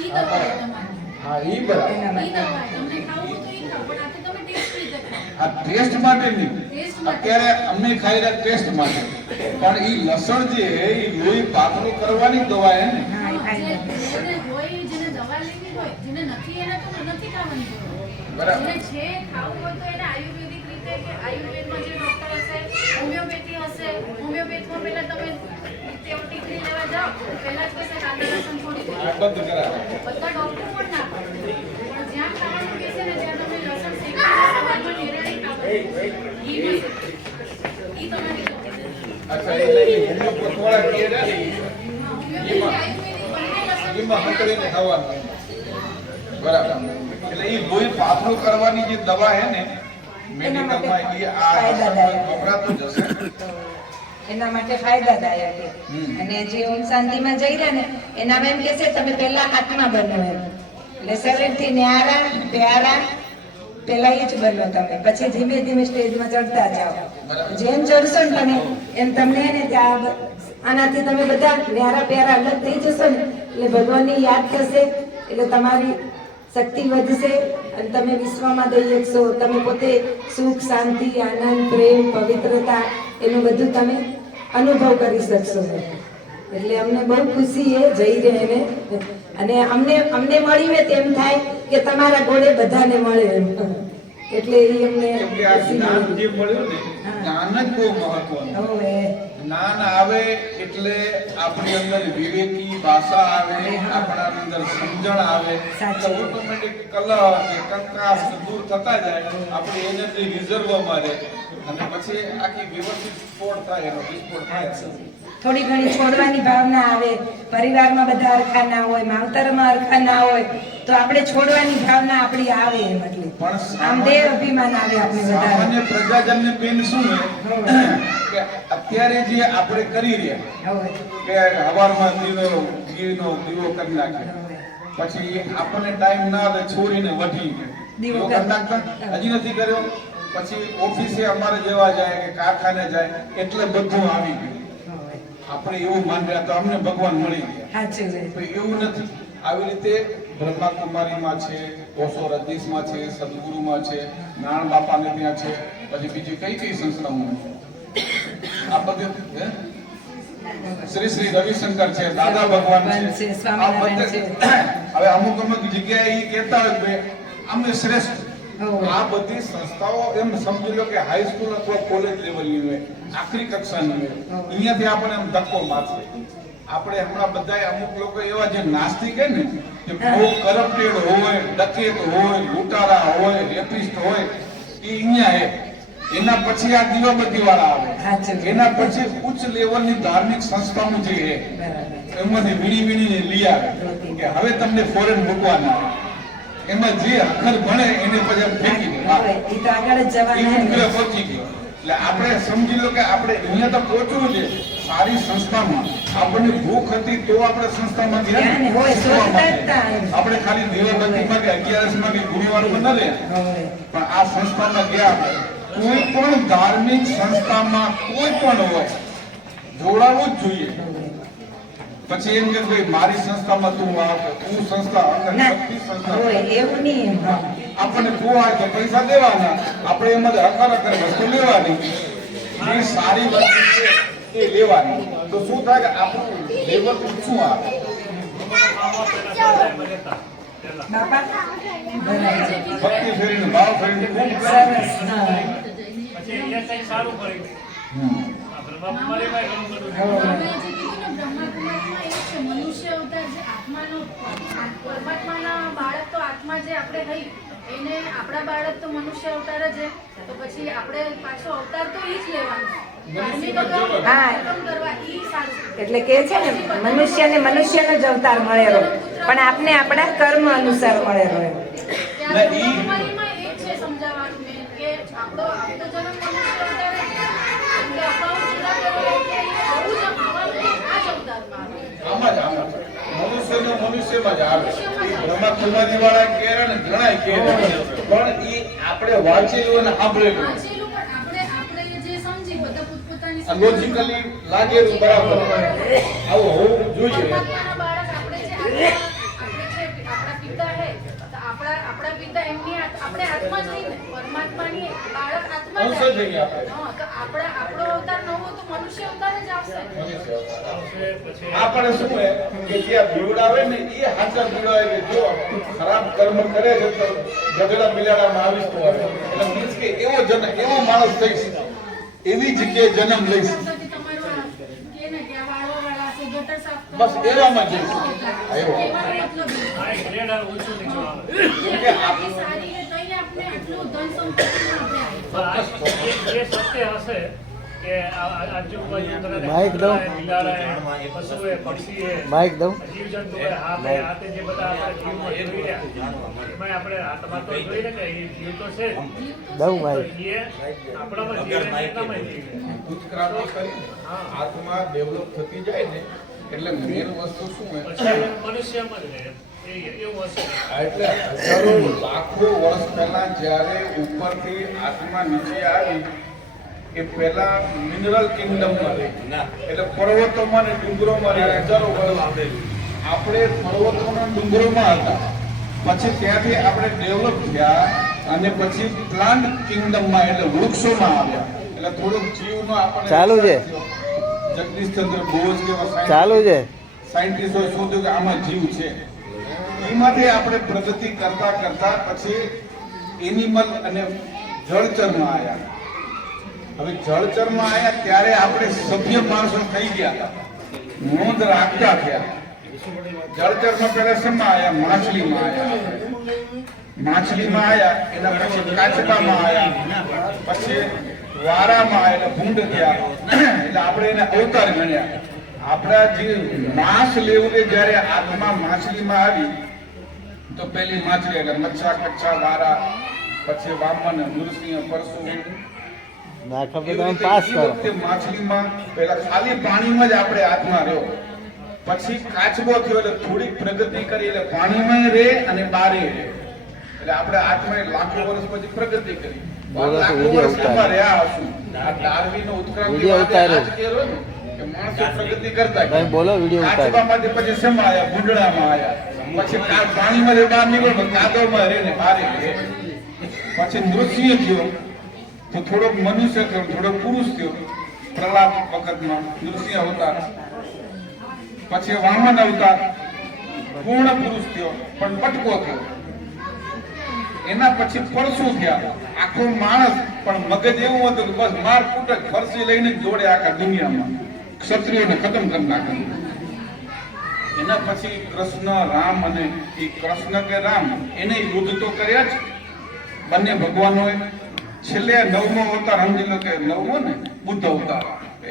ઈ દવા છે તમારી. હા, ઈ બરાબર. ઈ દવા છે. તમને ખાવું હોય તો ઈ ખાઓ, પણ આ તો તમે ટેસ્ટ રીતે ખાઓ. આ ટેસ્ટ માટે નહીં, ટેસ્ટ માટે. અત્યારે અમને ખાઈ રહ્યા ટેસ્ટ માટે, પણ ઈ લસણ જે એ લોહી પાતળું કરવાની દવા હે ને. હા, એ ખાઈ લે. જેને હોય, જેને દવા લેવી હોય, જેને નથી એને તો નથી ખાવાની જરૂર. બરાબર. જેને છે ખાવું હોય તો એને આયુર્વેદિક રીતે, કે આયુર્વેદમાં જે ડોક્ટર હશે, હોમિયોપેથી હશે, હોમિયોપેથમાં પહેલા તમે ટીકડી લેવા જાઓ, પહેલા જ કહેશે કે આદા લસણ છોડી દો. આ બંધ કરાવે. બધા ડોક્ટર પણ ના પાડે. પણ જ્યાં ખાવાનું કહેશે ને ત્યાં તમે લસણ શેકીને સવારમાં નિરણી ખાવાનું. ઘીમાં શેકીને. ઈ તમારી અચ્છા, એટલે ઈ હોમિયોપેથ વાળા કહે છે ને, હોમિયોપેથી આયુર્વેદિક બંને લસણ એમાં હંતરીને ખાવાનું. બરાબર. એટલે ઈ લોહી પાતળું કરવાની જે દવા હે ને મેડિકલમાં, ઈ આ વપરાતું જ હશે. એના માટે ફાયદાદાયક છે. અને જે ઓમ શાંતિમાં જઈ રહ્યા ને એનામાં એમ કે છે તમે પહેલા આત્મા બનો એમ. એટલે શરીરથી ન્યારા પ્યારા પહેલા એ જ બનો તમે, પછી ધીમે ધીમે સ્ટેજમાં ચડતા જાઓ. જેમ ચડશો ને તમે એમ તમને ને ત્યાં આનાથી તમે બધા ન્યારા પ્યારા અલગ થઈ જશો ને એટલે ભગવાનની યાદ થશે, એટલે તમારી શક્તિ વધશે અને તમે વિશ્વમાં દઈ શકશો. તમે પોતે સુખ, શાંતિ, આનંદ, પ્રેમ, પવિત્રતા એનું બધું તમે અનુભવ કરી શકશો. એટલે અમને બહુ ખુશી છે જઈ રહીને, અને અમને મળી હોય તેમ થાય કે તમારા ગોળે બધાને મળે એમ. એટલે એ અમને એટલે આ જ્ઞાન જે મળ્યું ને, જ્ઞાન જ બહુ મહત્વનું. હવે જ્ઞાન આવે એટલે આપણી અંદર વિવેકી ભાષા આવે, આપણા અંદર સમજણ આવે, સાચું. ઓટોમેટિક કલહ કે કંકાસ દૂર થતા જાય, આપણી એનર્જી રિઝર્વમાં રહે, અને પછી આખી વ્યવસ્થિત સ્ફોટ થાય, એનો વિસ્ફોટ થાય. થોડી ઘણી છોડવાની ભાવના આવે. પરિવારમાં બધા હરખા ના હોય, માવતરમાં હરખા ના હોય તો આપણે છોડવાની ભાવના આપણી આવે એમ. એટલે પણ આમ દેહ અભિમાન આવે આપણે વધારે. સામાન્ય પ્રજાજનને બેન શું છે કે અત્યારે જે આપણે કરી રહ્યા હવે કે હવારમાં ઘીનો દીવો કરી નાખે, પછી આપણને ટાઈમ ના આવે છોરીને વઢી દીવો દીવો કરી નાખતા, હજી નથી કર્યો. પછી ઓફિસે અમારે જવા જાય કે કારખાને જાય એટલે બધું આવી ગયું. આપણે એવું માન રહ્યા તો અમને ભગવાન મળી ગયા, સાચું છે. તો એવું નથી. આવી રીતે બ્રહ્માકુમારીમાં છે, ઓશો રજનીશમાં છે, સદગુરુમાં છે, નારાયણ બાપાને ત્યાં છે, પછી બીજી કઈ સંસ્થાઓમાં આ બધે શ્રી રવિશંકર છે, દાદા ભગવાન છે, છે, આ સ્વામિનારાયણ બધે. છે. હવે અમુક જગ્યાએ એ કહેતા હોય કે અમે શ્રેષ્ઠ. હોવે. આ બધી સંસ્થાઓ એમ સમજી લો કે હાઈસ્કૂલ અથવા કોલેજ લેવલની હોય, આખરી કક્ષાની હોય. અહીંયાથી આપણને એમ ધક્કો મારશે. આપણે હમણાં બધા અમુક લોકો એવા જે નાસ્તિક હે ને, કે બહુ કરપ્ટેડ હોય, ડકેત હોય, લૂંટારા હોય, રેપિસ્ટ હોય, એ અહીંયા હે. એના પછી આ દીવાબત્તી વાળા આવે, સાચું. એના પછી ઉચ્ચ લેવલની ધાર્મિક સંસ્થાઓ જે છે બરાબર. એમાંથી વીણીને લઈ આવે કે હવે તમને ફોરેન મૂકવાના. એમાં જે અખર ભણે એને પછી આમ ફેંકી દે. હવે ઈ તો આગળ જ એ જવાના ઉપરે છે. પહોંચી ગયો. એટલે આપણે સમજી લો કે આપણે અહીંયા તો પહોંચવું છે સારી સંસ્થામાં. આપણને ભૂખ હતી તો આપણે સંસ્થામાં ગયા ગયા ને, ને. હોય, શોધતા જ તા એમ. આપણે ખાલી દીવાબત્તીમાં કે 11સમાં કે ગુરુવારમાં ન રહ્યા, હવે પણ આ સંસ્થામાં ગયા આપણે. કોઈ પણ ધાર્મિક સંસ્થામાં કોઈ પણ હોય જોડાવું જ જોઈએ. પછી એમ કે ભાઈ મારી સંસ્થામાં તું આવ કે તું સંસ્થા અને ના શક્તિ સંસ્થા હોય એવું નહીં એમ. હા. આપણને જોવા તો પૈસા દેવાના, આપણે એમાં હકારાત્મક વસ્તુ લેવાની, જે સારી વસ્તુ છે એ લેવાની. તો શું થાય કે આપણું લેવલ ઊંચું આવે. બાપા બરાબર. ભક્તિ ફેરીને ભાવ ફેરીને ખૂબ સરસ. હા. મામા જે કીધું ને બ્રહ્માકુમારીમાં એ જ છે, મનુષ્ય અવતાર જે આત્માનો પરમાત્માના બાળક તો આત્મા જે આપણે થઈ એને આપણા બાળક તો મનુષ્ય અવતાર જ છે, તો પછી આપણે પાછો અવતાર તો ઈ જ લેવાનો. ધાર્મિક અવતાર હા. કરવા ઈ સાચું. એટલે કે છે ને મનુષ્યને મનુષ્યનો જ અવતાર મળેલો, પણ આપને આપણા કર્મ અનુસાર મળેલો એમ. ત્યારે બ્રહ્માકુમારીમાં એ જ છે સમજાવવાનું મેં કે આપણો આપતો જન્મ મનુષ્ય અવતાર જ છે. એટલે અગાઉ જુદા કરવા એટલે આવું જ આવવાનું આ જ અવતારમાં આવે. આમાં જ આવે. મનુષ્યમાં જ આવે. બ્રહ્માકુમારી વાળા કહે ને ઘણા કહે, પણ એ આપણે વાંચેલું અને સાંભળેલું વાંચેલું પણ આપણે જે સમજી બધા પોતપોતાની લોજિકલી લાગેલું બરાબર આવું હોવું જોઈએ. પરમાત્માના બાળક આપણે જે આપણા પિતા હે તો આપણા પિતા એમની આપણે આત્મા જ નહીં ને, પરમાત્માની બાળક આત્મા જ અંશ જ નહીં આપણે. હા, તો આપણો અવતાર નવો તો મનુષ્ય અવતાર જ આવશે. આપણે શું હે કે જ્યાં બીવડાવે ને એ હાચા બીવડાવે કે જો ખરાબ કર્મ કરે છે તો ગધેડા બિલાડામાં આવીશ તો આવે. એટલે મીન્સ કે એવો માણસ થઈશ, એવી જગ્યાએ જન્મ લઈશ, તમારું કે ને કે આ વાળવાવાળા છે, ગટર સાફ કરો. બસ એવામાં જઈશ. આવ્યો. કહેવાનો મતલબ એ. કેમ કે આપણી સારી હે તોય આપણે આટલું ધન સંપત્તિમાં આપણે આવ્યા. જે સત્ય હશે કે આજુબાજુ માઇક દઉં. પશુએ પક્ષીએ માઇક દઉં. જીવજંતુએ હાથે જે બધા આપણા જીવમાં જોઈ રહ્યા એમાં આપણે આત્મા તો જોઈ ને કે એ જીવ તો છે જ. દઉં તો માઇક. એ આપણામાં જીવે ને એટલામાં જ જીવે. ઉત્ક્રાંતિ કરી આત્મા ડેવલપ થતી જાય ને એટલે મેન વસ્તુ શું હે પછી મનુષ્યમાં જ રહે એવું હશે. એટલે હજારો લાખો વર્ષ પહેલા જ્યારે ઉપરથી આત્મા નીચે આવી એ પહેલા મિનરલ કિંગડમમાં રહી, એટલે પર્વતોમાં ને ડુંગરોમાં રહી હજારો વર્ષ. આપણે પર્વતોના ડુંગરોમાં હતા, પછી ત્યાંથી આપણે ડેવલપ થયા અને પછી પ્લાન્ટ કિંગડમમાં એટલે વૃક્ષોમાં આવ્યા. એટલે થોડોક જીવનો આપણને ચાલુ છે. જગદીશચંદ્ર બોઝ જેવા ચાલુ છે. સાયન્ટિસ્ટોએ શોધ્યું કે આમાં જીવ છે. એમાંથી આપણે પ્રગતિ કરતા કરતા પછી એનિમલ અને જળચરમાં આવ્યા. હવે જળચરમાં આવ્યા ત્યારે આપણે સભ્ય માણસો થઈ ગયા, નોંધ રાખતા થયા. જળચરમાં પહેલા શેમાં આવ્યા? માછલીમાં આવ્યા. માછલીમાં આવ્યા એના પછી કાચબામાં આવ્યા, પછી વારામાં આવ્યા એટલે ભૂંડ થયા. એટલે આપણે એને અવતાર ગણ્યા. આપણા જે માંસ લેવું કે જ્યારે આત્મા માછલીમાં આવી તો પેલી માછલી એટલે મચ્છા કચ્છા વારા, પછી વામન નૃસિંહ પરશુ. ના ખબર એવી તમે રીતે પાસ એ કરો. વખતે માછલીમાં પહેલા ખાલી પાણીમાં જ આપણે આત્મા રહ્યો, પછી કાચબો થયો એટલે થોડીક પ્રગતિ કરી એટલે પાણીમાં રહે અને બારે રહે. એટલે આપણે આત્માએ લાખો વર્ષ પછી પ્રગતિ કરી. બોલો તો લાખો વિડીયો વર્ષ ઉતારો. એમાં રહ્યા હશું. આ ડાર્વિનનો ઉત્ક્રાંતિ વિડીયો વાદે ઉતારો. આ જ કહેલો ને કે માણસો પ્રગતિ કરતા તમે બોલો, વિડીયો ઉતારો. કાચબામાંથી પછી શેમાં આવ્યા? ભૂંડળામાં આવ્યા, પછી પાણીમાં બહાર નીકળો કાદવમાં રહે ને બારે રહે. પછી નૃસિંહ થયો તો થોડોક મનુષ્ય થયો, થોડોક પુરુષ થયો પ્રહલાદ વખતમાં નૃસિંહ અવતાર. પછી વામન અવતાર પૂર્ણ પુરુષ થયો પણ બટકો થયો. એના પછી પરશુ થયા, આખો માણસ પણ મગજ એવું હતું કે બસ માર કૂટક ફરસી લઈને જ દોડે આખા દુનિયામાં, ક્ષત્રિયોને ખતમ કરી નાખે. એના પછી કૃષ્ણ રામ, અને એ કૃષ્ણ કે રામ એને યુદ્ધ તો કર્યા જ બંને ભગવાનોએ. છેલ્લે 9મો અવતાર સમજી લો કે 9મો ને બુદ્ધ અવતાર,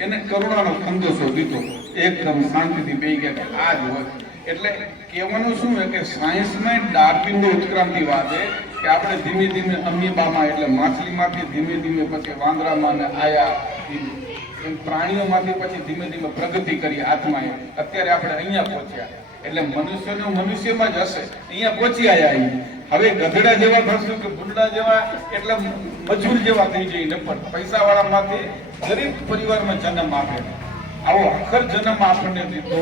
એને કરુણાનો સંદેશો દીધો, એકદમ શાંતિથી બેસી ગયા કે આ જ હોય. એટલે કહેવાનું શું છે કે સાયન્સમાં ડાર્વિનનો ઉત્ક્રાંતિવાદ છે કે આપણે ધીમે ધીમે અમીબામાં એટલે માછલીમાંથી ધીમે ધીમે પછી વાંદરામાં ને આયા, એમ પ્રાણીઓમાંથી પછી ધીમે ધીમે પ્રગતિ કરી આત્માએ. અત્યારે આપણે અહીંયા પહોંચ્યા. એટલે મનુષ્યનો મનુષ્યમાં જ હશે, અહીંયા પહોંચી આવ્યા. હવે ગધેડા જેવા થશું કે ભૂંડા જેવા એટલે મજૂર જેવા થઈ જઈને પણ પૈસાવાળામાંથી ગરીબ પરિવારમાં જન્મ આપે. આવો આખર જન્મ આપણને દીધો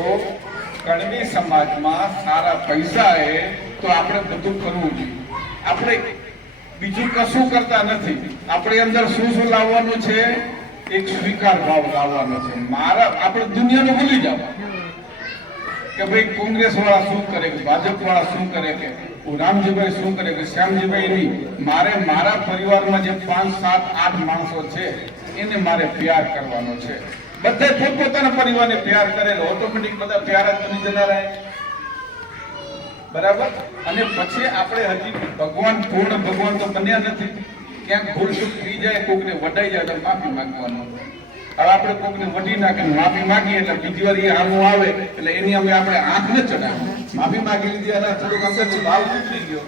કણવી સમાજમાં સારા પૈસા એ તો આપણે બધું કરવું જોઈએ. આપણે બીજું કશું કરતા નથી. આપણે અંદર શું શું લાવવાનું છે? એક સ્વીકાર ભાવ લાવવાનો છે. આપણે દુનિયાને ભૂલી જાવ કે ભાઈ કોંગ્રેસ વાળા શું કરે, ભાજપ વાળા શું કરે, કે રામજીભાઈ શું કરે, કે શ્યામજીભાઈ નહીં. મારે મારા પરિવારમાં જે 5, 7, 8 માણસો છે એને મારે પ્યાર કરવાનો છે. બધે પોતપોતાના પરિવારને પ્યાર કરેલો ઓટોમેટિક બધા પ્યાર જ બની જનારા. બરાબર. અને પછી આપણે હજી ભગવાન પૂર્ણ ભગવાન તો બન્યા નથી. ક્યાંક ભૂલ ચૂક થઈ જાય, કોકને વડાઈ જાય તો માફી માંગવાનું. હવે આપણે કોકને વડી નાખે માફી માંગીએ એટલે બીજી વાર એ આમું આવે એટલે એની અમે આપણે આંખ ન ચડાવીએ. માફી માંગી લીધી અને થોડુંક અંદરથી ભાવ ઉતરી ગયો.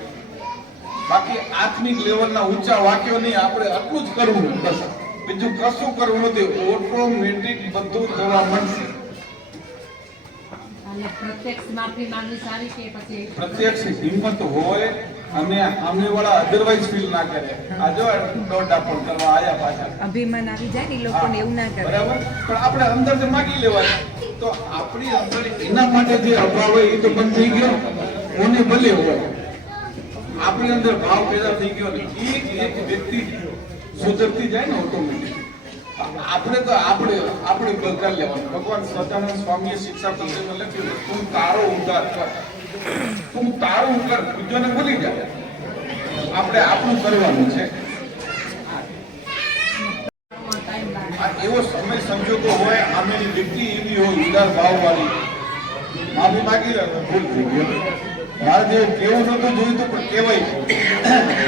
બાકી આત્મિક લેવલના ઊંચા વાક્યો નહીં, આપણે આટલું જ કરવું બસ, બીજું કશું કરવું નથી. ઓટોમેટિક બધું થવા મળશે. પ્રત્યક્ષ માફી માંગવી સારી કે પછી પ્રત્યક્ષ હિંમત હોય અને સામેવાળા અધરવાઇઝ ફીલ ના કરે. આ જો દોડા પણ કરવા આયા પાછા અભિમાન આવી જાય ને એ લોકોને એવું ના કરે. બરાબર. પણ આપણે અંદરથી માગી લેવાય તો આપણી અંદર એના માટે જે અભાવ હોય એ તો બંધ થઈ ગયો. ઓને ભલે હોય આપણી અંદર ભાવ પેદા થઈ ગયો ને એક વ્યક્તિ સુધરતી જાય ને ઓટોમેટિક. આપણે તો આપણે કરી લેવાનું. ભગવાન સદાનંદ સ્વામીએ શિક્ષાપત્રીમાં લખ્યું, તું તારો ઉદ્ધાર કર, તું તારો ઉદ્ધાર, બીજોને ભૂલી જા. આપણે આપણું કરવાનું છે. આ એવો સમય સંજોગો હોય, આમેની વ્યક્તિ એવી હોય ઉદાર ભાવ વાળી, માફી માગી લે ભૂલ થઈ ગયો. મારે જે કેવું નતું જોયું પણ કહેવાય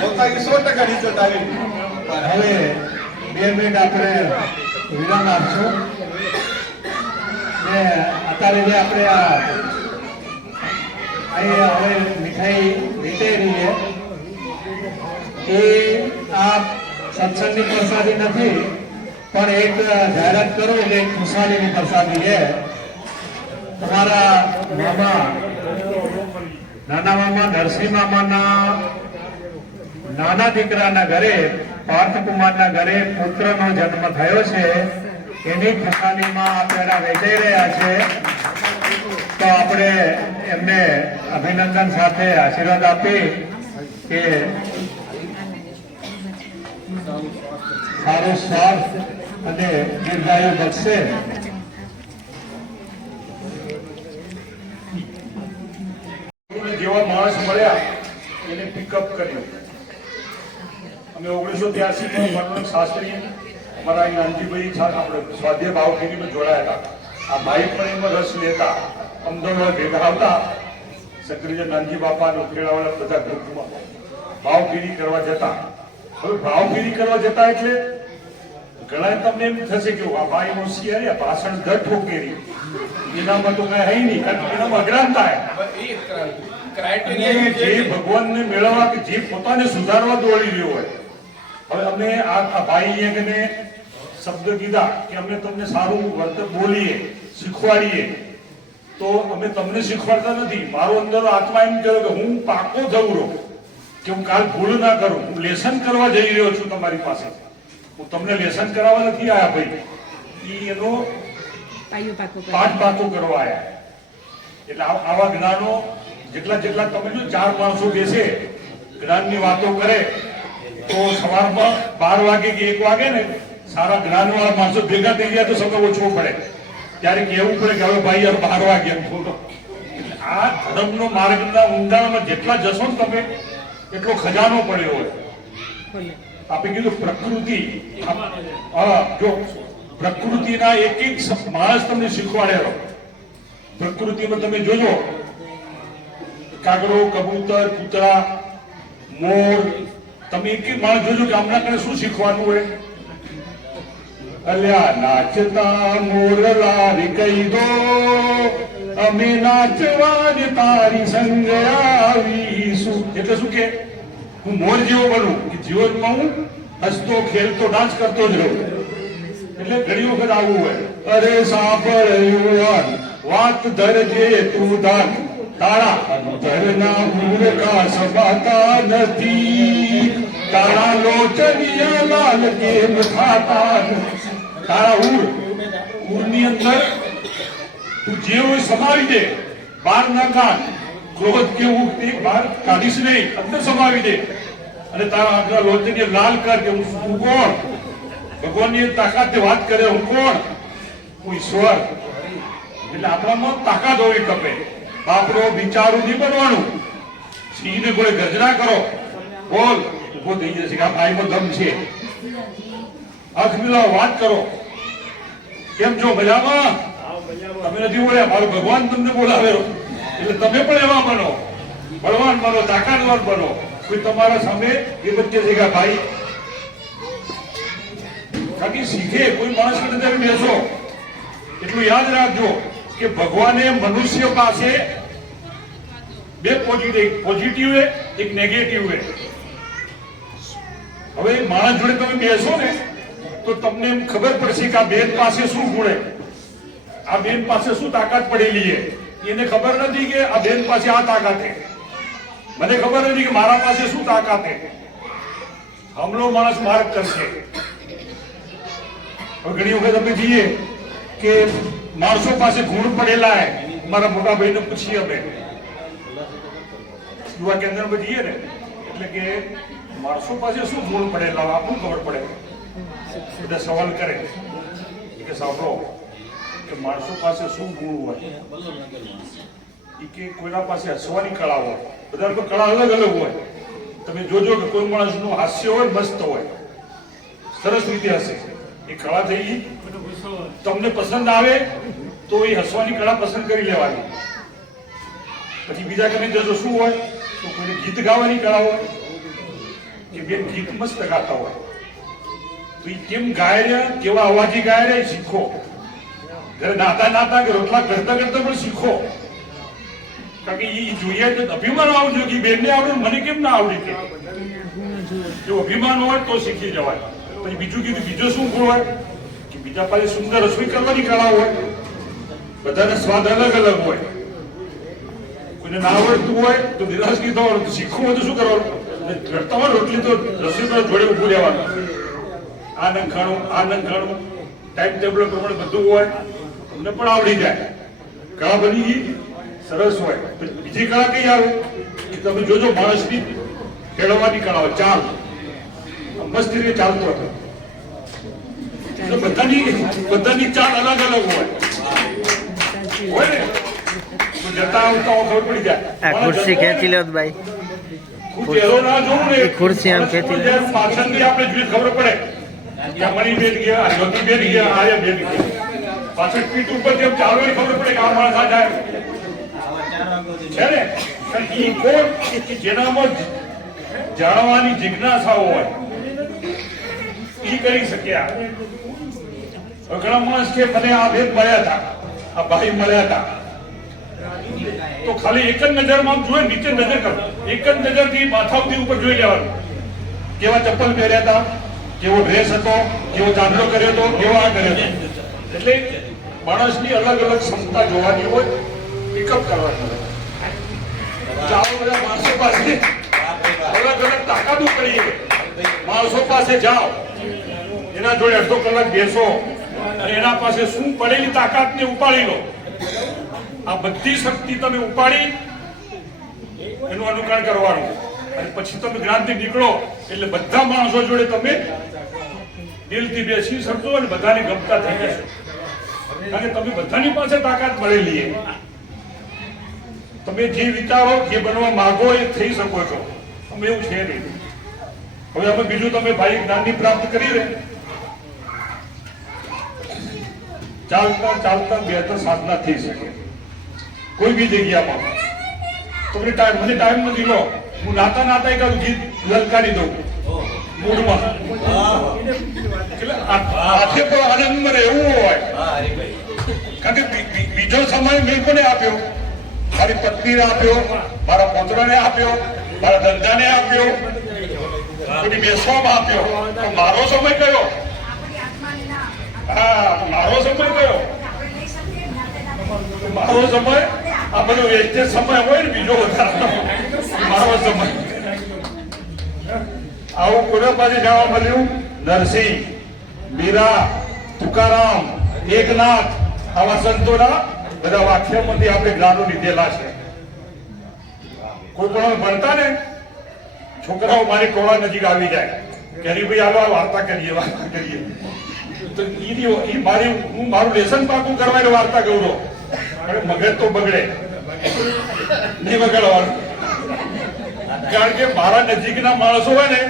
પોતાની 100% રિઝલ્ટ આવી. હવે 2 મિનિટ આપણે વિરામ આપશું. ને અત્યારે જે આપણે અહીંયા હવે મીઠાઈ વેચાઈ રહી છે એ આ સત્સંગની પ્રસાદી નથી, પણ એક જાહેરાત કરું કે ખુશાલીની પ્રસાદી છે. તમારા મામા, નાના મામા નરસિંહ મામાના નાના દીકરાના ઘરે, પાર્થકુમારના ઘરે પુત્રનો જન્મ થયો છે. એની ખુશાલીમાં આપણે વેચાઈ રહ્યા છે. તો આપણે એમને અભિનંદન સાથે આશીર્વાદ આપી કે સારો સ્વાર્થ અને દીર્ઘાયુ બચશે. જેવા માણસ મળ્યા એને પિકઅપ કર્યો. અમે 1983 શાસ્ત્રી અમારા અહીં નાનજીભાઈ આપણે સ્વાધ્યાય ભાવખેરીમાં જોડાયા હતા. આ ભાઈ પણ એમાં રસ લેતા, અમદાવાદ ભેગા આવતા. શંકરીજી નાનજી બાપા ઉખેડાવાળા બધા ગ્રુપમાં ભાવખેરી કરવા જતા. હવે ભાવખેરી કરવા જતા એટલે ઘણા તમને એમ થશે કે આ ભાઈ હોશિયારી, ભાષણ દર ઠોકેરી, એનામાં તો કઈ હઈ નહીં, કારણ કે એનામાં અજ્ઞાનતા જે ભગવાનને મેળવવા કે જે પોતાને સુધારવા દોડી રહ્યો હોય. હવે અમે આ ભાઈ શબ્દ કીધા કે અમે તમને સારું વર્તન બોલીએ, શીખવાડીએ, તો અમે તમને શીખવાડતા નથી. મારો અંદર આત્મા એમ કહ્યો કે હું પાકો જવરો, કે હું કાલ ભૂલ ના કરું. હું લેસન કરવા જઈ રહ્યો છું તમારી પાસે. હું તમને લેસન કરાવવા નથી આવ્યા ભાઈ, એનો પાઠ પાકો કરવા આવ્યા. એટલે આવા જ્ઞાનો જેટલા તમે જો 4 માણસો બેસે જ્ઞાનની વાતો કરે તો સવારમાં 12 વાગે કે 1 વાગે ને સારા જ્ઞાનવાળા માણસો ભેગા થઈ ગયા તો સમય ઓછો પડે. ત્યારે કહેવું પડે કે હવે ભાઈ 12 વાગ્યા. આ ધર્મનો માર્ગના ઊંડાણમાં જેટલા જશો ને તમે એટલો ખજાનો પડ્યો હોય. આપણે કીધું પ્રકૃતિ, જો પ્રકૃતિના એક માણસ તમને શીખવાડેલો. પ્રકૃતિમાં તમે જોજો કાગડો, કબૂતર, કૂતરા, મોર, તમે એક માણસ જોજો કે આમના કને શું શીખવાનું હોય. અલ્યા નાચતા મોરલા કહી દો, અમે નાચવાની તારી સંગ આવીશું. એટલે શું કે હું મોર જેવો બનું, કે જીવનમાં હું હસતો ખેલતો ડાન્સ કરતો જ રહું. એટલે ઘણી વખત આવું હોય. અરે સાંભળ યુવાન, વાત ધરજે તું દાન, તારા ધરના મૂર્ખા સભાતા નથી, તારા લોચનિયા લાલ કેમ ખાતા. તારા ઉરની અંદર તું જે હોય સમાવી દે, બહાર ના કાઢ, ક્રોધ કેવું તે બહાર કાઢીશ નહીં, અંદર સમાવી દે અને તારા આગળ લોચને લાલ કર કે હું કોણ, ભગવાનની તાકાતથી વાત કરે હું કોણ, હું ઈશ્વર. એટલે આપણામાં તાકાત હોવી કપે. બાપરો વિચારું નહીં બનવાનું. સિંહને કોઈ ગર્જના કરો, બોલ, ઉભો થઈ જશે કે આ ભાઈમાં દમ છે. આંખ મિલાવો, વાત કરો. કેમ છો? મજામાં? તમે નથી બોલ્યા, મારો ભગવાન તમને બોલાવેલો એટલે તમે પણ એવા બનો, બળવાન બનો, તાકાતવાન બનો. કોઈ તમારા સામે એ વચ્ચે છે કે ભાઈ કાકી શીખે. કોઈ માણસ સાથે બેસો એટલું યાદ રાખજો કે ભગવાને મનુષ્ય પાસે બે પોઝિટિવ એક નેગેટિવ. હવે માણસ જોડે તમે બેસો ને તો તમને એમ ખબર પડશે કે આ બેન પાસે શું ગુણે, આ બેન પાસે શું તાકાત પડેલી છે. એને ખબર નથી કે આ બેન પાસે આ તાકાત છે, મને ખબર નથી કે મારા પાસે શું તાકાત છે. હમલો માણસ માર્ગ કરશે. ઘણી વખત અમે જઈએ કે માણસો પાસે ગુણ પડેલા હે. મારા મોટા ભાઈને પૂછીએ અમે યુવા કેન્દ્રમાં જઈએ ને એટલે કે માણસો પાસે શું ગુણ પડેલા હોય આપણને ખબર પડે. બધા સવાલ કરે કે સાંભળો કે માણસો પાસે શું ગુણ હોય, કે કોઈના પાસે હસવાની કળા હોય. બધા કળા અલગ અલગ હોય. તમે જોજો કે કોઈ માણસનું હાસ્ય હોય મસ્ત હોય, સરસ રીતે હશે, એ કળા થઈ ગઈ. તમને પસંદ આવે તો એ હસવાની કળા પસંદ કરી લેવાની. પછી બીજા કને જજો શું હોય તો કોઈને ગીત ગાવાની કળા હોય કે બેન ગીત મસ્ત ગાતા હોય તો એ કેમ ગાય રહ્યા, કેવા અવાજી ગાય રહ્યા શીખો. ઘરે નાતા નાતા કે રોટલા કરતા કરતા પણ શીખો. કારણ કે એ જોઈએ તો અભિમાન આવજો કે બેનને આવડે મને કેમ ના આવડે. કે જો અભિમાન હોય તો શીખી જવાય. પછી બીજું કીધું બીજો શું ગુણ હોય કે બીજા પાસે સુંદર રસોઈ કરવાની કળા હોય. બધાને સ્વાદ અલગ અલગ હોય. કોઈને ના આવડતું હોય તો નિરાશ નહીં થવાનું, શીખવું હોય તો શું કરવાનું, કરતા હોય રોટલી તો રસોઈ પર જોડે ઉભું રહેવાનું. આ નંખાણું આ નંખાણું ટાઈમ ટેબલ પ્રમાણે બધું હોય, તમને પણ આવડી જાય. કળા બની ગઈ, સરસ હોય. બીજી કળા કઈ આવે કે તમે જોજો માણસની ખેડવાની કળા હોય. ચાલ મસ્ત રીતે ચાલતો હતો, બધાની ચાલ અલગ અલગ હોય ને. જતા આવતા ખબર પડી જાય. આ ખુરશી ખેંચી લો ભાઈ, ચહેરો ના જોવું ને, ખુરશી આમ ખેંચી લે. પાછળથી આપણે જોઈએ ખબર પડે કે મણી બેન ગયા, આ જ્યોતિ બેન ગયા, આર્યા બેન ગયા. પાછળ પીઠ ઉપર જેમ ચાલવાની ખબર પડે કે આ માણસ આ જાય છે ને. ઈ કોણ કે જેનામાં જાણવાની જિજ્ઞાસા હોય ઈ કરી શક્યા. ઘણા માણસ કે મને આ બેન મળ્યા હતા, આ ભાઈ મળ્યા હતા તો ખાલી એક જ નજરમાં જોઈ, નીચે નજર કરો, એક જ નજરથી માથાથી ઉપર જોઈ લેવાનું. કેવા ચપ્પલ પહેર્યા હતા, કેવો ડ્રેસ હતો, કેવો ચાંદલો કર્યો હતો, કેવો આ કર્યો હતો. એટલે માણસની અલગ અલગ ક્ષમતા જોવાની હોય, પિકઅપ કરવાની હોય. જાઓ બધા માણસો પાસે અલગ અલગ તાકાતો કરીએ. માણસો પાસે જાઓ, એના જોડે અડધો કલાક બેસો અને એના પાસે શું પડેલી તાકાતને ઉપાડી લો. આ બધી શક્તિ તમે ઉપાડી એનું અનુકરણ કરવાનું અને પછી તમે જ્ઞાનથી નીકળો એટલે બધા માણસો જોડે તમે દિલથી બેસી શકશો અને બધાને ગમતા થઈ જશો. કારણ કે તમે બધાની પાસે તાકાત મળેલી છે. તમે જે વિચારો, જે બનવા માંગો એ થઈ શકો છો. અમે એવું છે નહીં. હવે અમે બીજું તમે ભાઈ જ્ઞાનની પ્રાપ્ત કરી રે, ચાલતા ચાલતા બેહતર સાધના થઈ શકે કોઈ બી જગ્યામાં. તમને મને ટાઈમ નથી લો, હું નાતા નાતા એક ગીત લલકારી દઉં મૂડમાં. એટલે હાથે તો આનંદમાં રહેવું હોય. કારણ કે બીજો સમય મેં કોને આપ્યો? મારી પત્નીને આપ્યો, મારા પોતરાને આપ્યો, મારા ધંધાને આપ્યો, કોઈ બેસવામાં આપ્યો. મારો સમય કયો? હા, મારો સમય કયો? મારો સમય આ બધો વેસ્ટેજ સમય હોય ને બીજો વધારે મારો સમય. આવું કોના પાસે જવા મળ્યું? નરસિંહ, મીરા, તુકારામ, એકનાથ આવા સંતોના બધા વાક્યમાંથી આપણે જ્ઞાનો લીધેલા છે. કોઈ પણ ભણતા ને છોકરાઓ મારી ટોળા નજીક આવી જાય કે હરીભાઈ હાલો આ વાર્તા કરીએ તો હું મારું લેસન પાકું કરવા વાર્તા કહું છું. મગજ તો બગડે નહીં બગાડવાનું, કારણ કે મારા નજીકના માણસો હોય ને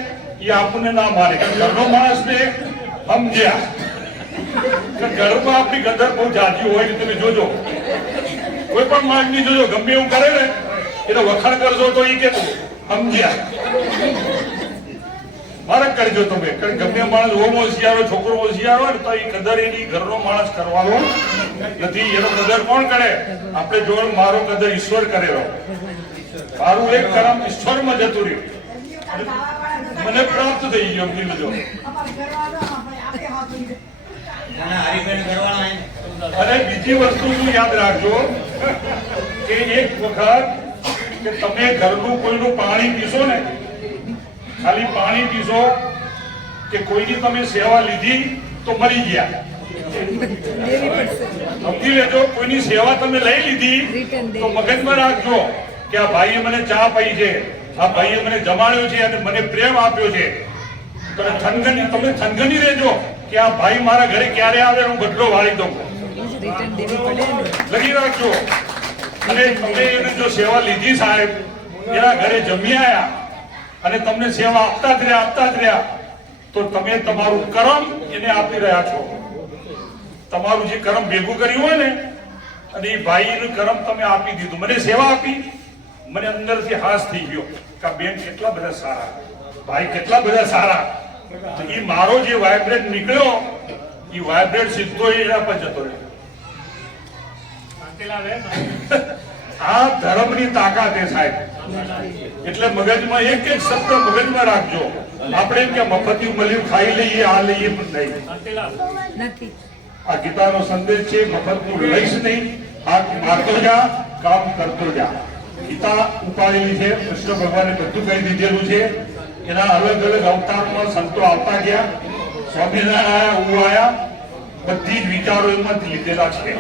એ આપણને ના મારે. ઘરનો માણસ ને સમજ્યા ઘરમાં આપણી કદર બહુ જાજી હોય ને તમે જોજો, કોઈ પણ માણસ ની જોજો ગમે એવું કરે ને એટલે વખાણ કરજો તો એ કે સમજ્યા મારા કરજો તમે. કારણ ગમે માણસ ઓમ હોશિયારો છોકરો હોશિયાર હોય ને તો એ કદર એની ઘરનો માણસ કરવાનો નથી. એનો કદર કોણ કરે? આપણે જોવાનું મારો કદર ઈશ્વર કરેલો, મારું એક કર્મ ઈશ્વરમાં જતું રહ્યું મને પ્રાપ્ત થઈ ગયો. કીધું અને બીજી વસ્તુ યાદ રાખજો કે એક વખત કે તમે ઘરનું કોઈનું પાણી પીશો ને, ખાલી પાણી પીશો કે કોઈની તમે સેવા લીધી તો મરી ગયા. સમજી લેજો, કોઈની સેવા તમે લઈ લીધી તો મગજમાં રાખજો કે આ ભાઈએ મને ચા પી છે, આ ભાઈએ મને જમાડ્યો છે અને મને પ્રેમ આપ્યો છે. તમે થનગની રહેજો કે આ ભાઈ મારા ઘરે ક્યારે આવે હું બદલો વાળી દઉં, લખી રાખજો. અને તમે એને જો સેવા લીધી સાહેબ, એના ઘરે જમી આયા અને તમને સેવા આપતા જ રહ્યા તો તમે તમારું કર્મ એને આપી રહ્યા છો. તમારું જે કર્મ ભેગું કર્યું હોય ને અને એ ભાઈનું કર્મ તમે આપી દીધું. મને સેવા આપી, મને અંદરથી હાસ થઈ ગયો કે આ બેન કેટલા બધા સારા, ભાઈ કેટલા બધા સારા. તો એ મારો જે વાઇબ્રેટ નીકળ્યો એ વાઇબ્રેટ સીધો એના પર જતો રહ્યો. આ ધર્મની તાકાત છે સાહેબ. એટલે મગજમાં એક શબ્દ મગજમાં રાખજો. આપણે એમ કે મફતી મળ્યું ખાઈ લઈએ આ લઈએ પણ નહીં. આ ગીતાનો સંદેશ છે મફતનું લઈશ નહીં, આ મારતો જા કામ કરતો જા. ગીતા ઉપાડેલી છે, કૃષ્ણ ભગવાને બધું કહી દીધેલું છે. એના અલગ અલગ અવતારમાં સંતો આવતા ગયા, સ્વામિનારાયણ હું આયા, બધી જ વિચારો એમાંથી લીધેલા છે.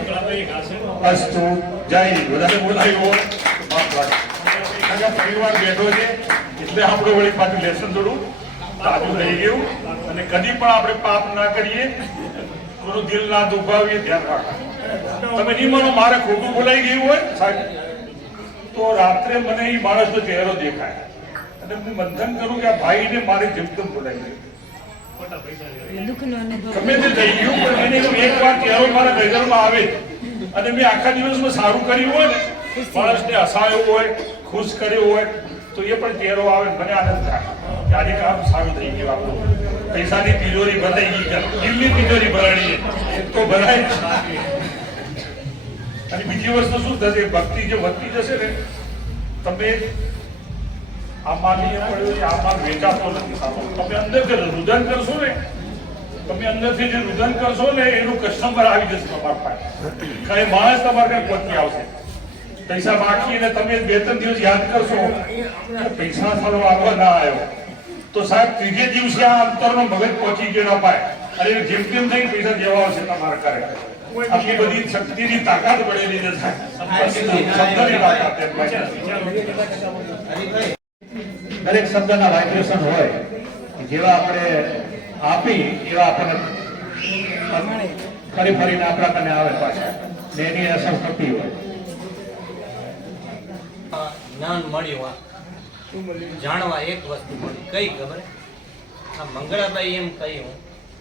અસ્તુ જય વધારે બોલાયો પરિવાર બેઠો છે એટલે આપણે વળી પાછું લેસન થોડું તાજું રહી ગયું. અને કદી પણ આપણે પાપ ના કરીએ, કોઈનું દિલ ના દુભાવીએ, ધ્યાન રાખો. તમે નહીં માનો મારે ખોટું બોલાઈ ગયું હોય સાહેબ તો રાત્રે મને એ માણસનો ચહેરો દેખાય અને હું બંધન કરું કે આ ભાઈને મારે જેમ બોલાઈ ગયું, ગમે તે થઈ ગયું પણ એને એક વાર ચહેરો મારા નજરમાં આવે અને મેં આખા દિવસમાં સારું કર્યું હોય ને, માણસને હસાયો હોય, ખુશ કર્યો હોય તો એ પણ ચહેરો આવે, મને આનંદ થાય કે આજે કામ સારું થઈ ગયું. આપણું પૈસાની તિજોરી ભરાઈ ગઈ, દિલની તિજોરી ભરાણી તો ભરાય. અને બીજી વસ્તુ શું થશે, ભક્તિ જે વધતી જશે ને, તમે આ માલ પડ્યો છે, આ માલ વેચાતો નથી. તમે અંદરથી રુદન કરશો ને, તમે અંદરથી જે રુદન કરશો ને એનું કસ્ટમર આવી જશે તમારા પાસે. કઈ માણસ તમારે કઈ પહોંચી આવશે. પૈસા બાકી અને તમે 2-3 દિવસ યાદ કરશો પૈસા સારો આવવા ના આવ્યો તો સાહેબ ત્રીજે દિવસે આ અંતરનો મગજ પહોંચી ગયો ના પાય અને જેમ તેમ થઈને પૈસા દેવા આવશે તમારા ઘરે. આટલી બધી શક્તિની તાકાત પડેલી છે સાહેબ, શબ્દની તાકાત. દરેક શબ્દના વાઇબ્રેશન હોય, જેવા આપણે આપી એવા આપણને ફરી ફરીને આપણા કને આવે પાછા ને એની અસર થતી હોય. જ્ઞાન મળ્યું, જાણવા એક વસ્તુ મળી. કઈ ખબર? આ મંગળાબાઈ એમ કહ્યું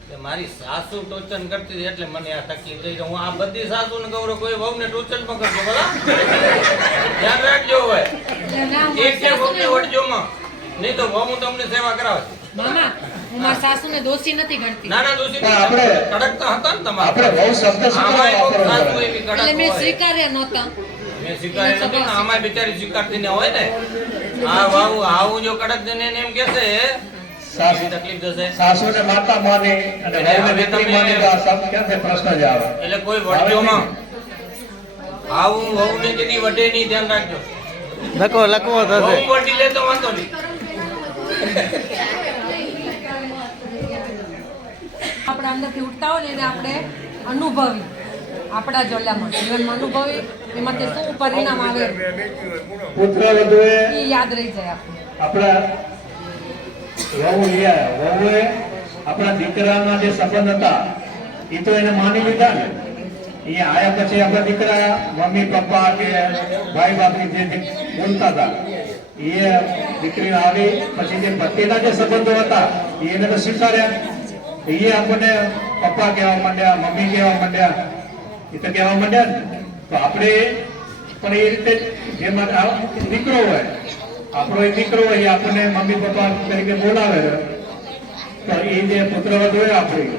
કે મારી સાસુ ટોચન કરતી હતી એટલે મને આ તકલીફ થઈ. હું આ બધી સાસુ ને ગૌરવ કોઈ વહુ ને ટોચન માં કરજો, બરાબર ધ્યાન રાખજો. હોય એક વહુ ને વળજો માં, નહીં તો વહુ તમને સેવા કરાવે. મામા હું મારા સાસુને દોષી નથી ગણતી. ના ના દોષી કડકતા હતા ને તમારે, આપણે બહુ શબ્દ એટલે મેં સ્વીકાર્યા નહોતા. મેં સ્વીકાર્યા નહોતું ને, આમાં બિચારી સ્વીકારતી ને હોય ને. હા વાવ આવું જો કડક જને એમ કહેશે તકલીફ જશે. સાસુને માતા માની અને વહુને દીકરી માની તો આ શબ્દ ક્યાંથી પ્રશ્ન જ આવે. એટલે કોઈ વડજોમાં આવું વહુ ને કદી વડે નહીં, ધ્યાન રાખજો. લખવો થશે. વહુ વડી લે તો વાંધો નહીં. આપણે અંદરથી ઉઠતા હોય ને એને આપણે અનુભવી આપણા જ ઓલામાં જીવનમાં અનુભવી એમાંથી શું પરિણામ આવે પુત્ર વધુએ એ યાદ રહી જાય આપણે. આપણા વહુએ આપણા દીકરાના જે સંબંધ હતા એ તો એને માની લીધા ને. અહીંયા આયા પછી આપણા દીકરા મમ્મી પપ્પા કે ભાઈ બાપની જે બોલતા હતા એ દીકરી આવી પછી જે પતિના જે સંબંધો હતા એને તો સ્વીકાર્યા. એ આપણને પપ્પા કહેવા માંડ્યા, મમ્મી કહેવા માંડ્યા, એ તો કહેવા માંડ્યા ને. તો આપણે પણ એ રીતે જેમાં દીકરો હોય, આપણો એ દીકરો હોય એ આપણને મમ્મી પપ્પા તરીકે બોલાવે તો એ જે પુત્ર વધુ હોય આપણી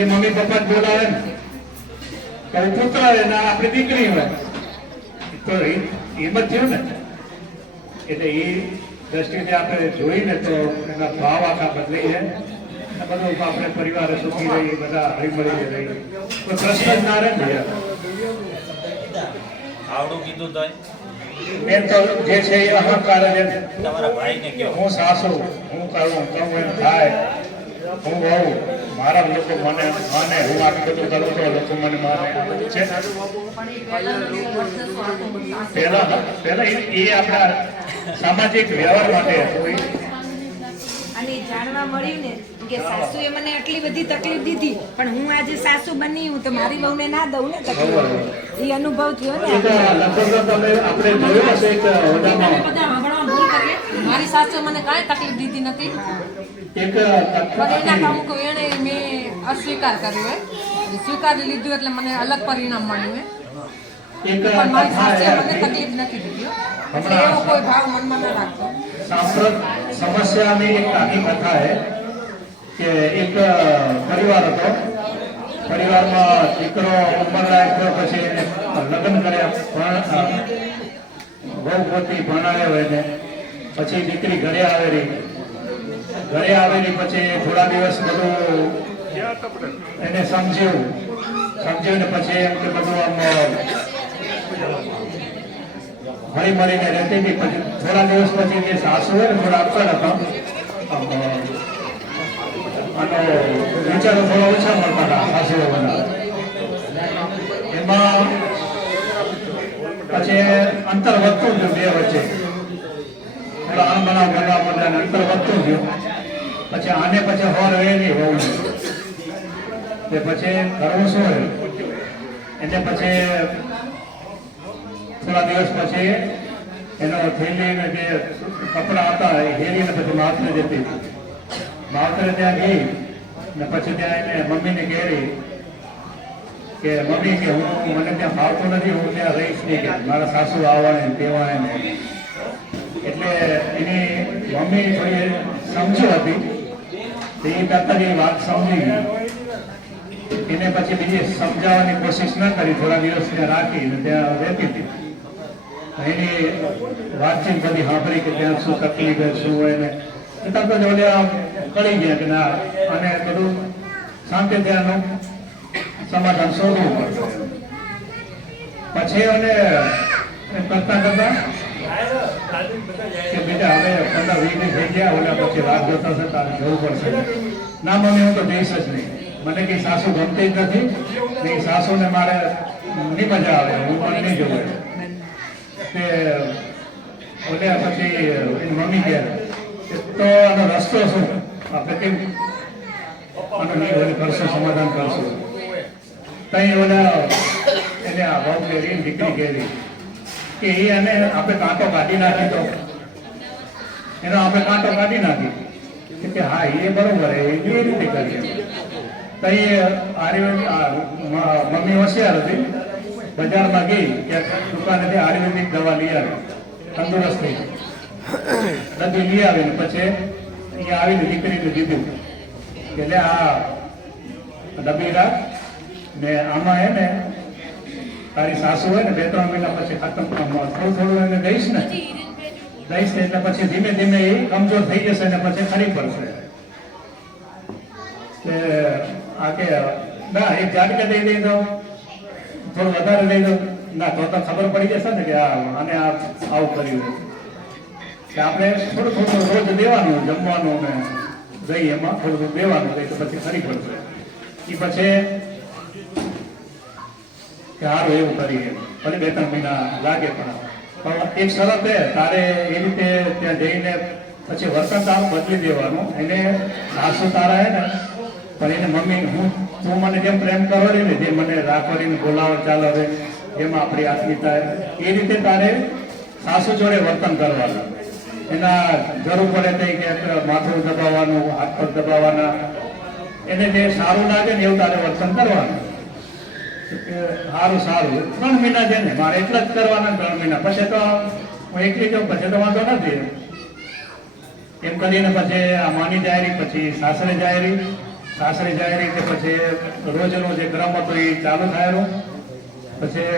એ મમ્મી પપ્પા જ બોલાવે ને. તો પુત્ર હોય ને આપણી દીકરી હોય તો એમ જ થયું ને. એટલે એ દ્રષ્ટિને આપણે જોઈને તો એના ભાવ આખા બદલાઈ જાય. બધું આપણે પરિવાર સુખી રહીએ, બધા હળીમળી રહીએ તો પ્રશ્ન જ ના રહે ને. આવડું કીધું તો મેન તો જે છે એ અહંકાર જ. તમારા ભાઈને કહો હું સાસુ, હું કરું, કહું એમ થાય, હું વહુ, મારા લોકો મને માને, હું આટલું બધું કરું તો લોકો મને માને છે. પહેલા એ આપણા સામાજિક વ્યવહાર માટે હતું. અને જાણવા મળ્યું ને કે સાસુએ મને આટલી બધી તકલીફ દીધી પણ હું આજે સાસુ બની હું તો મારી વહુને ના દઉં ને તકલીફ. એ અનુભવ થયો ને. લગભગ તમે આપણે જોયું હશે એક બધા સાંભળવા ભૂલ કરીએ. મારી સાસુએ મને કાંઈ તકલીફ દીધી નથી એક પણ એના અમુક વેણે મેં અસ્વીકાર કર્યો હોય. સ્વીકારી લીધું એટલે મને અલગ પરિણામ મળ્યું હોય. પણ મારી સાસુએ મને તકલીફ નથી દીધી એટલે એવો કોઈ ભાવ મનમાં ન રાખતો. सांप्रत समस्या में एक आखी कथा है कि एक परिवार હતો. પરિવારમાં દીકરો ઉંમરલાયક થયો પછી એને લગ્ન કર્યા, બહુ પોતી ભણાવ્યો હોય ને પછી દીકરી ઘરે આવેલી પછી થોડા દિવસ બધું એને સમજ્યું ને પછી એમ કે બધું આમ હળી મળીને રહેતી હતી. પછી થોડા દિવસ પછી જે સાસુ હોય ને થોડા અક્કડ હતા અને વિચારો થોડા ઓછા મળતા હતા સાસુઓ બધા. એમાં પછી અંતર વધતું ગયું બે વચ્ચે. થોડા અણબનાવ બનવા માંડ્યા અંતર વધતું ગયું. પછી આને પછી હોર રહે નહીં હોવું તે પછી કરવું શું હોય એને પછી થોડા દિવસ પછી એનો થેલીને જે કપડા હતા એ હેરીને પછી માવતરે જતી. માવતરે ત્યાં ગઈ ને પછી ત્યાં એને મમ્મીને કહેરી કે મમ્મી કે હું મને ત્યાં ફાવતું નથી, હું ત્યાં રહીશ નહીં, કે મારા સાસુ આવવાને તેવાને. એટલે એની મમ્મી થોડી સમજુ હતી એ કરતા એ વાત સમજી ગઈ. એને પછી બીજી સમજાવવાની કોશિશ ન કરી. થોડા દિવસ ત્યાં રાખી ત્યાં રહેતી હતી. એની વાતચીત બધી સાંભળી કે ત્યાં શું તકલીફ શું હોય ને છતાં તો જોડે આમ કળી ગયા કે ના અને બધું શાંતિ ત્યાંનું સમાધાન શોધવું પડશે. પછી એને કરતા કે બેટા હવે 15-20 થઈ ગયા ઓલા પછી રાત જોતા છે તારે જવું પડશે. ના મમ્મી હું તો જઈશ જ નહીં, મને કઈ સાસુ ગમતી જ નથી, નહીં સાસુને મારે નહીં મજા આવે, હું પણ નહીં જોઉં. તે ઓલે પછી એની મમ્મી કહે તો આનો રસ્તો શું, આપણે કેમ આનું નહીં કરશું, સમાધાન કરશું. તઈ ઓલા એને આ ભાવ કેરી દીકરી કહેલી કે એ એને આપણે કાંટો કાઢી નાખી તો એનો આપણે કાંટો કાઢી નાખી કે હા એ બરોબર એ રીતે કરીએ. તઈ મમ્મી હોશિયાર હતી, બજારમાં ગઈ ક્યાંક દુકાનેથી આયુર્વેદિક દવા લઈ આવી, તંદુરસ્ત થઈ બધી લઈ આવીને પછી અહીંયા આવીને દીકરીને દીધું કે લે આ ડબ્બી રાખ ને આમાં હે ને તારી સાસુ હોય ને 2-3 મહિના પછી ખતમ થોડું એને દઈશ ને એટલે પછી ધીમે ધીમે એ કમજોર થઈ જશે ને પછી ખરી પડશે. આ કે ના એક ઝાટકા દઈ દઈ દો, થોડું વધારે લઈ દો, ના તો ખબર પડી જશે ને કે આને આવું કર્યું કે આપણે થોડું રોજ દેવાનું જમવાનું ને દહીં એમાં થોડું દેવાનું તો પછી ખરી પડશે. એ પછી કે સારું એવું કરીએ, ભલે 2-3 મહિના લાગે, પણ એક શરત એ તારે એ રીતે ત્યાં જઈને પછી વર્તન તારું બદલી દેવાનું. એને સાસુ તારા હે ને, પણ એને મમ્મી તું મને જેમ પ્રેમ કરવાની ને, જે મને રાખવાડીને બોલાવો ચાલો હવે જેમાં આપણી આત્મીયતા એ રીતે તારે સાસુ જોડે વર્તન કરવાનું. એના જરૂર પડે કંઈ ક્યાંક માથું દબાવવાનું, હાથ પગ દબાવવાના, એને જે સારું લાગે ને એવું તારે વર્તન કરવાનું. સારું 3 મહિના છે ને મારે એટલા જ કરવાના, 3 મહિના પછી તો હું એકલી જાઉં, પછી તો વાંધો નથી. એમ કરીને પછી આ માની જાયરી, પછી સાસરે જાયરી કે પછી રોજનો જે ક્રમ હતો એ ચાલુ થાયેલું. પછી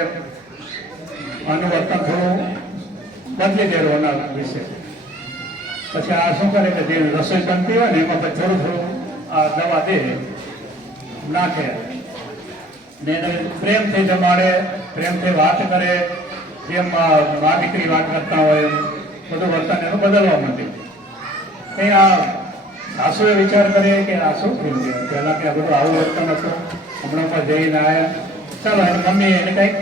આનું વર્તન થોડું બદલી દેવું એના વિશે. પછી આ શું કરે કે જે રસોઈ બનતી હોય ને એમાં પછી થોડું આ દવા દે નાખે ને એને પ્રેમથી જમાડે, પ્રેમથી વાત કરે, જેમ મા દીકરી વાત કરતા હોય બધું વર્તન એનું બદલવા માંડે. કંઈ આ સાસુએ વિચાર કરીએ કે આ શું થયું છે, પહેલાં કે આ બધું આવું વર્તન હતું, હમણાં પર જઈને આવ્યા, ચાલો એની મમ્મી એને કંઈક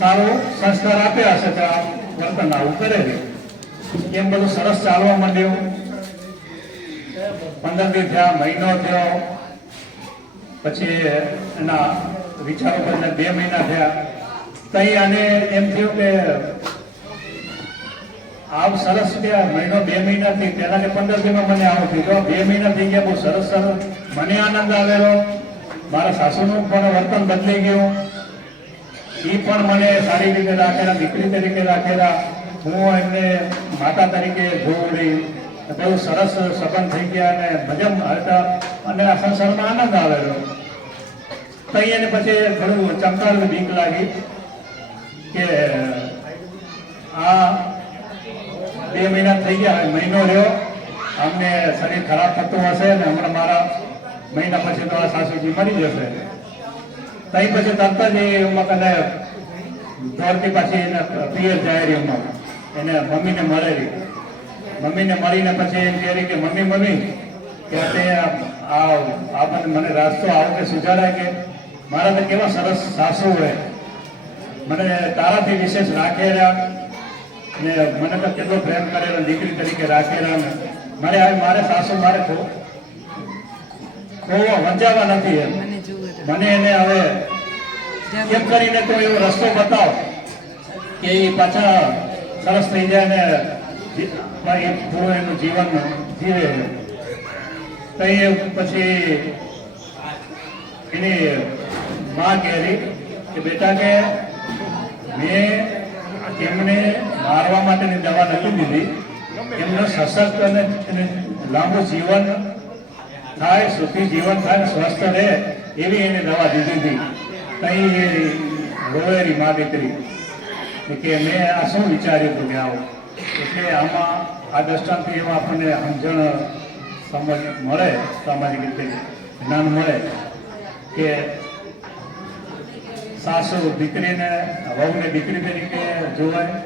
સારું સંસ્કાર આપ્યા હશે તો આ વર્તન આવું કરે છે. એમ બધું સરસ ચાલવા માંડ્યું. 15 દી થયા, મહિનો થયો, પછી એના વિચારો બદલે 2 મહિના થયા. તઈ આને એમ થયું કે આવ સરસ કે મહિનો 2 મહિનાથી પહેલા કે 15 દીમાં મને આવું થયું, 2 મહિના થઈ ગયા, બહુ સરસ મને આનંદ આવેલો. મારા સાસુનું પણ વર્તન બદલાઈ ગયું, એ પણ મને સારી રીતે રાખેલા, દીકરી તરીકે રાખેલા, હું એમને માતા તરીકે જોઉં રહી, બહુ સરસ સંબંધ થઈ ગયા અને મજા હતા અને આ સંસારમાં આનંદ આવેલો. તઈ એને પછી થોડું ચમકાવેલું, બીક લાગી કે આ 2 મહિના થઈ ગયા, મહિનો રહ્યો, અમને શરીર ખરાબ થતું હશે ને હમણાં મારા મહિના પછી તો આ સાસુજી મરી જશે. તઈ પછી તરત જ એ કદાચ દોડતી પાછી એને પિયર જાય રહી, એને મમ્મીને મળેલી. મમ્મીને મળીને પછી એમ કહે કે મમ્મી કે આ મને રાસ્તો આવો કે સુધારાય કે મારા તો કેવા સરસ સાસુ હોય, મને તારાથી વિશેષ રાખેલા ને મને તો કેટલો પ્રેમ કરેલો, દીકરી તરીકે રાખેલા ને મારે સાસુ મારે વંચાવા નથી એમ. મને એને હવે એમ કરીને તો એવો રસ્તો બતાવો કે એ પાછા સરસ થઈ જાય ને થોડું એનું જીવન જીવે. તો એ પછી એની માં કહેલી કે બેટા કે મેં એમને મારવા માટેની દવા નથી દીધી, એમનો સશક્ત અને લાંબુ જીવન થાય, સુખી જીવન થાય, સ્વસ્થ રહે એવી એને દવા દીધી હતી. કઈ રોવેરી મા દીકરી કે મેં આ શું વિચાર્યું હતું કે આવું. એટલે આમાં આ દ્રષ્ટાંતથી એમાં આપણને સમજણ સમજ મળે, સામાજિક રીતે જ્ઞાન મળે કે સાસુ દીકરીને વહુને દીકરી તરીકે જોવાય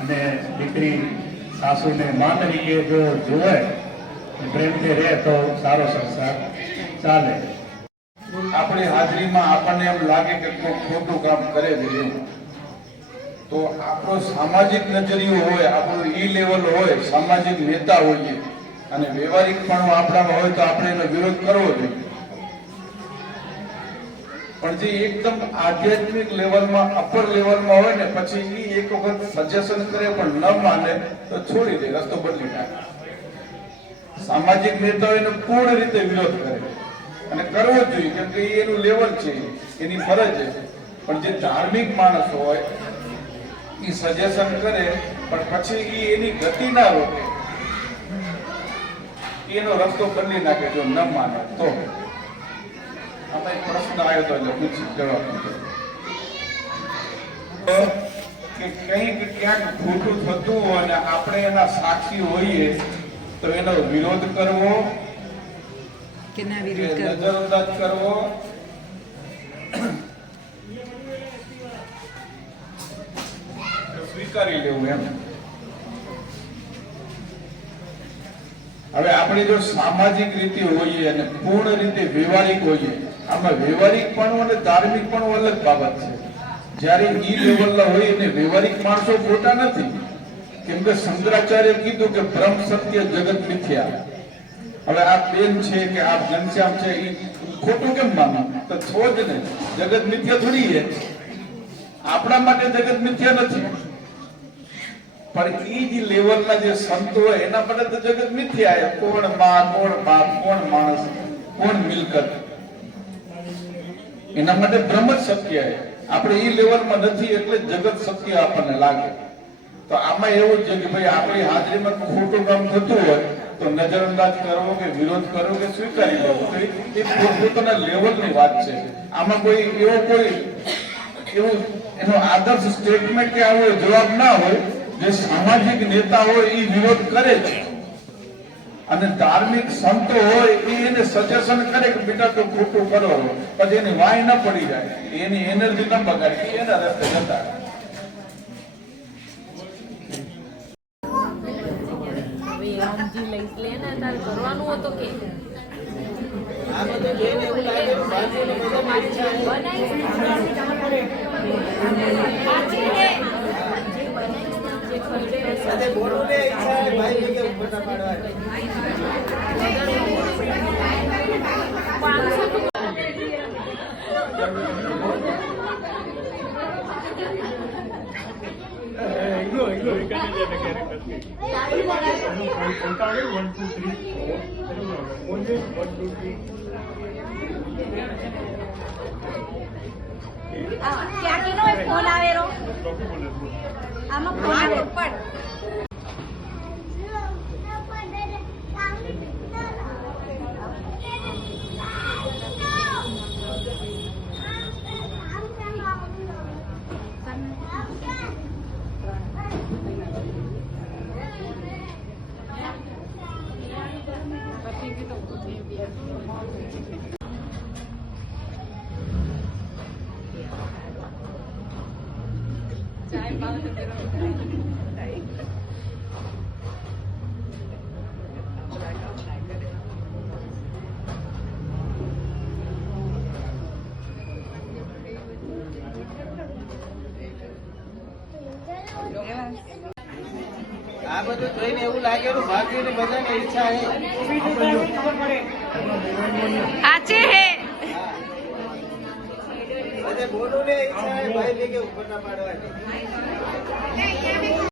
અને દીકરી સાસુને મા તરીકે જો જોવાય, પ્રેમથી રહે તો સારો સંસાર ચાલે. આપણી હાજરીમાં આપણને એમ લાગે કે કોઈ ખોટું કામ કરે છે તો આપણો સામાજિક નજરિયો હોય, આપણું ઈ લેવલ હોય, સામાજિક નેતા હોઈએ અને વ્યવહારિક પણ આપણામાં હોય તો આપણે એનો વિરોધ કરવો જોઈએ. પણ જે એકદમ આધ્યાત્મિક લેવલમાં, અપર લેવલમાં હોય ને પછી એ એક વખત સજેશન કરે પણ ન માને તો છોડી દે, રસ્તો બદલી નાખે. સામાજિક નેતાઓ એનો પૂર્ણ રીતે વિરોધ કરે અને કરવો જ જોઈએ, કેમ કે એનું લેવલ છે, એની ફરજ છે. પણ જે ધાર્મિક માણસ હોય એ સજેશન કરે પણ પછી એ એની ગતિ ના રોકે, એનો રસ્તો બદલી નાખે જો ન માને તો. આમાં એક પ્રશ્ન આવ્યો તો એટલે પૂછી જવાબ કે કંઈક ક્યાંક ખોટું થતું હોય અને આપણે એના સાક્ષી હોઈએ તો એનો વિરોધ કરવો કે નજરઅંદાજ કરવો સ્વીકારી લેવું એમ. હવે આપણે જો સામાજિક રીતે હોઈએ અને પૂર્ણ રીતે વ્યવહારિક હોઈએ, આમાં વ્યવહારિક પણ અને ધાર્મિક પણ અલગ બાબત છે. જ્યારે ઈ લેવલના હોય એને વ્યવહારિક માણસો ખોટા નથી, કેમ કે શંકરાચાર્ય કીધું કે બ્રહ્મ સત્ય જગત મિથ્યા. હવે આ બેન છે કે આ ઘનશ્યામ છે એ ખોટું કેમ માનો? તો છો જ ને, જગત મિથ્યા થોડી છે. આપણા માટે જગત મિથ્યા નથી, પણ એ જે લેવલના જે સંતો હોય એના માટે તો જગત મિથ્યા છે. કોણ માં, કોણ બાપ, કોણ માણસ, કોણ મિલકત, એના માટે બ્રહ્મ જ સત્ય છે. આપણે એ લેવલમાં નથી એટલે જગત સત્ય આપણને લાગે. તો આમાં એવું છે કે ભાઈ આપણી હાજરીમાં ખોટું કામ થતું હોય તો નજરઅંદાજ કરવો કે વિરોધ કરવો કે સ્વીકારી લેવો, તો એ પોતપોતાના લેવલની વાત છે. આમાં કોઈ એવું એનો આદર્શ સ્ટેટમેન્ટ કે આવો જવાબ ના હોય. જે સામાજિક નેતા હોય એ વિરોધ કરે છે અને ધાર્મિક સંતો હોય એ એને સજેશન કરે કે બેટા તો ખોટું કરો, પછી એની વાય ન પડી જાય, એની એનર્જી ન બગાડે, એના રસ્તે જતા. કરવાનું હતું કે ક્યાંકીનો એક ફોન આવેલો આમાં ફોન આવે પણ આ બધું જોઈને એવું લાગેલું ભાગ્યની બધાને ઈચ્છા છે સાચે હે બધે બોલું ને ઈચ્છા છે ભાઈ ભેગે ફોટા પાડવાની.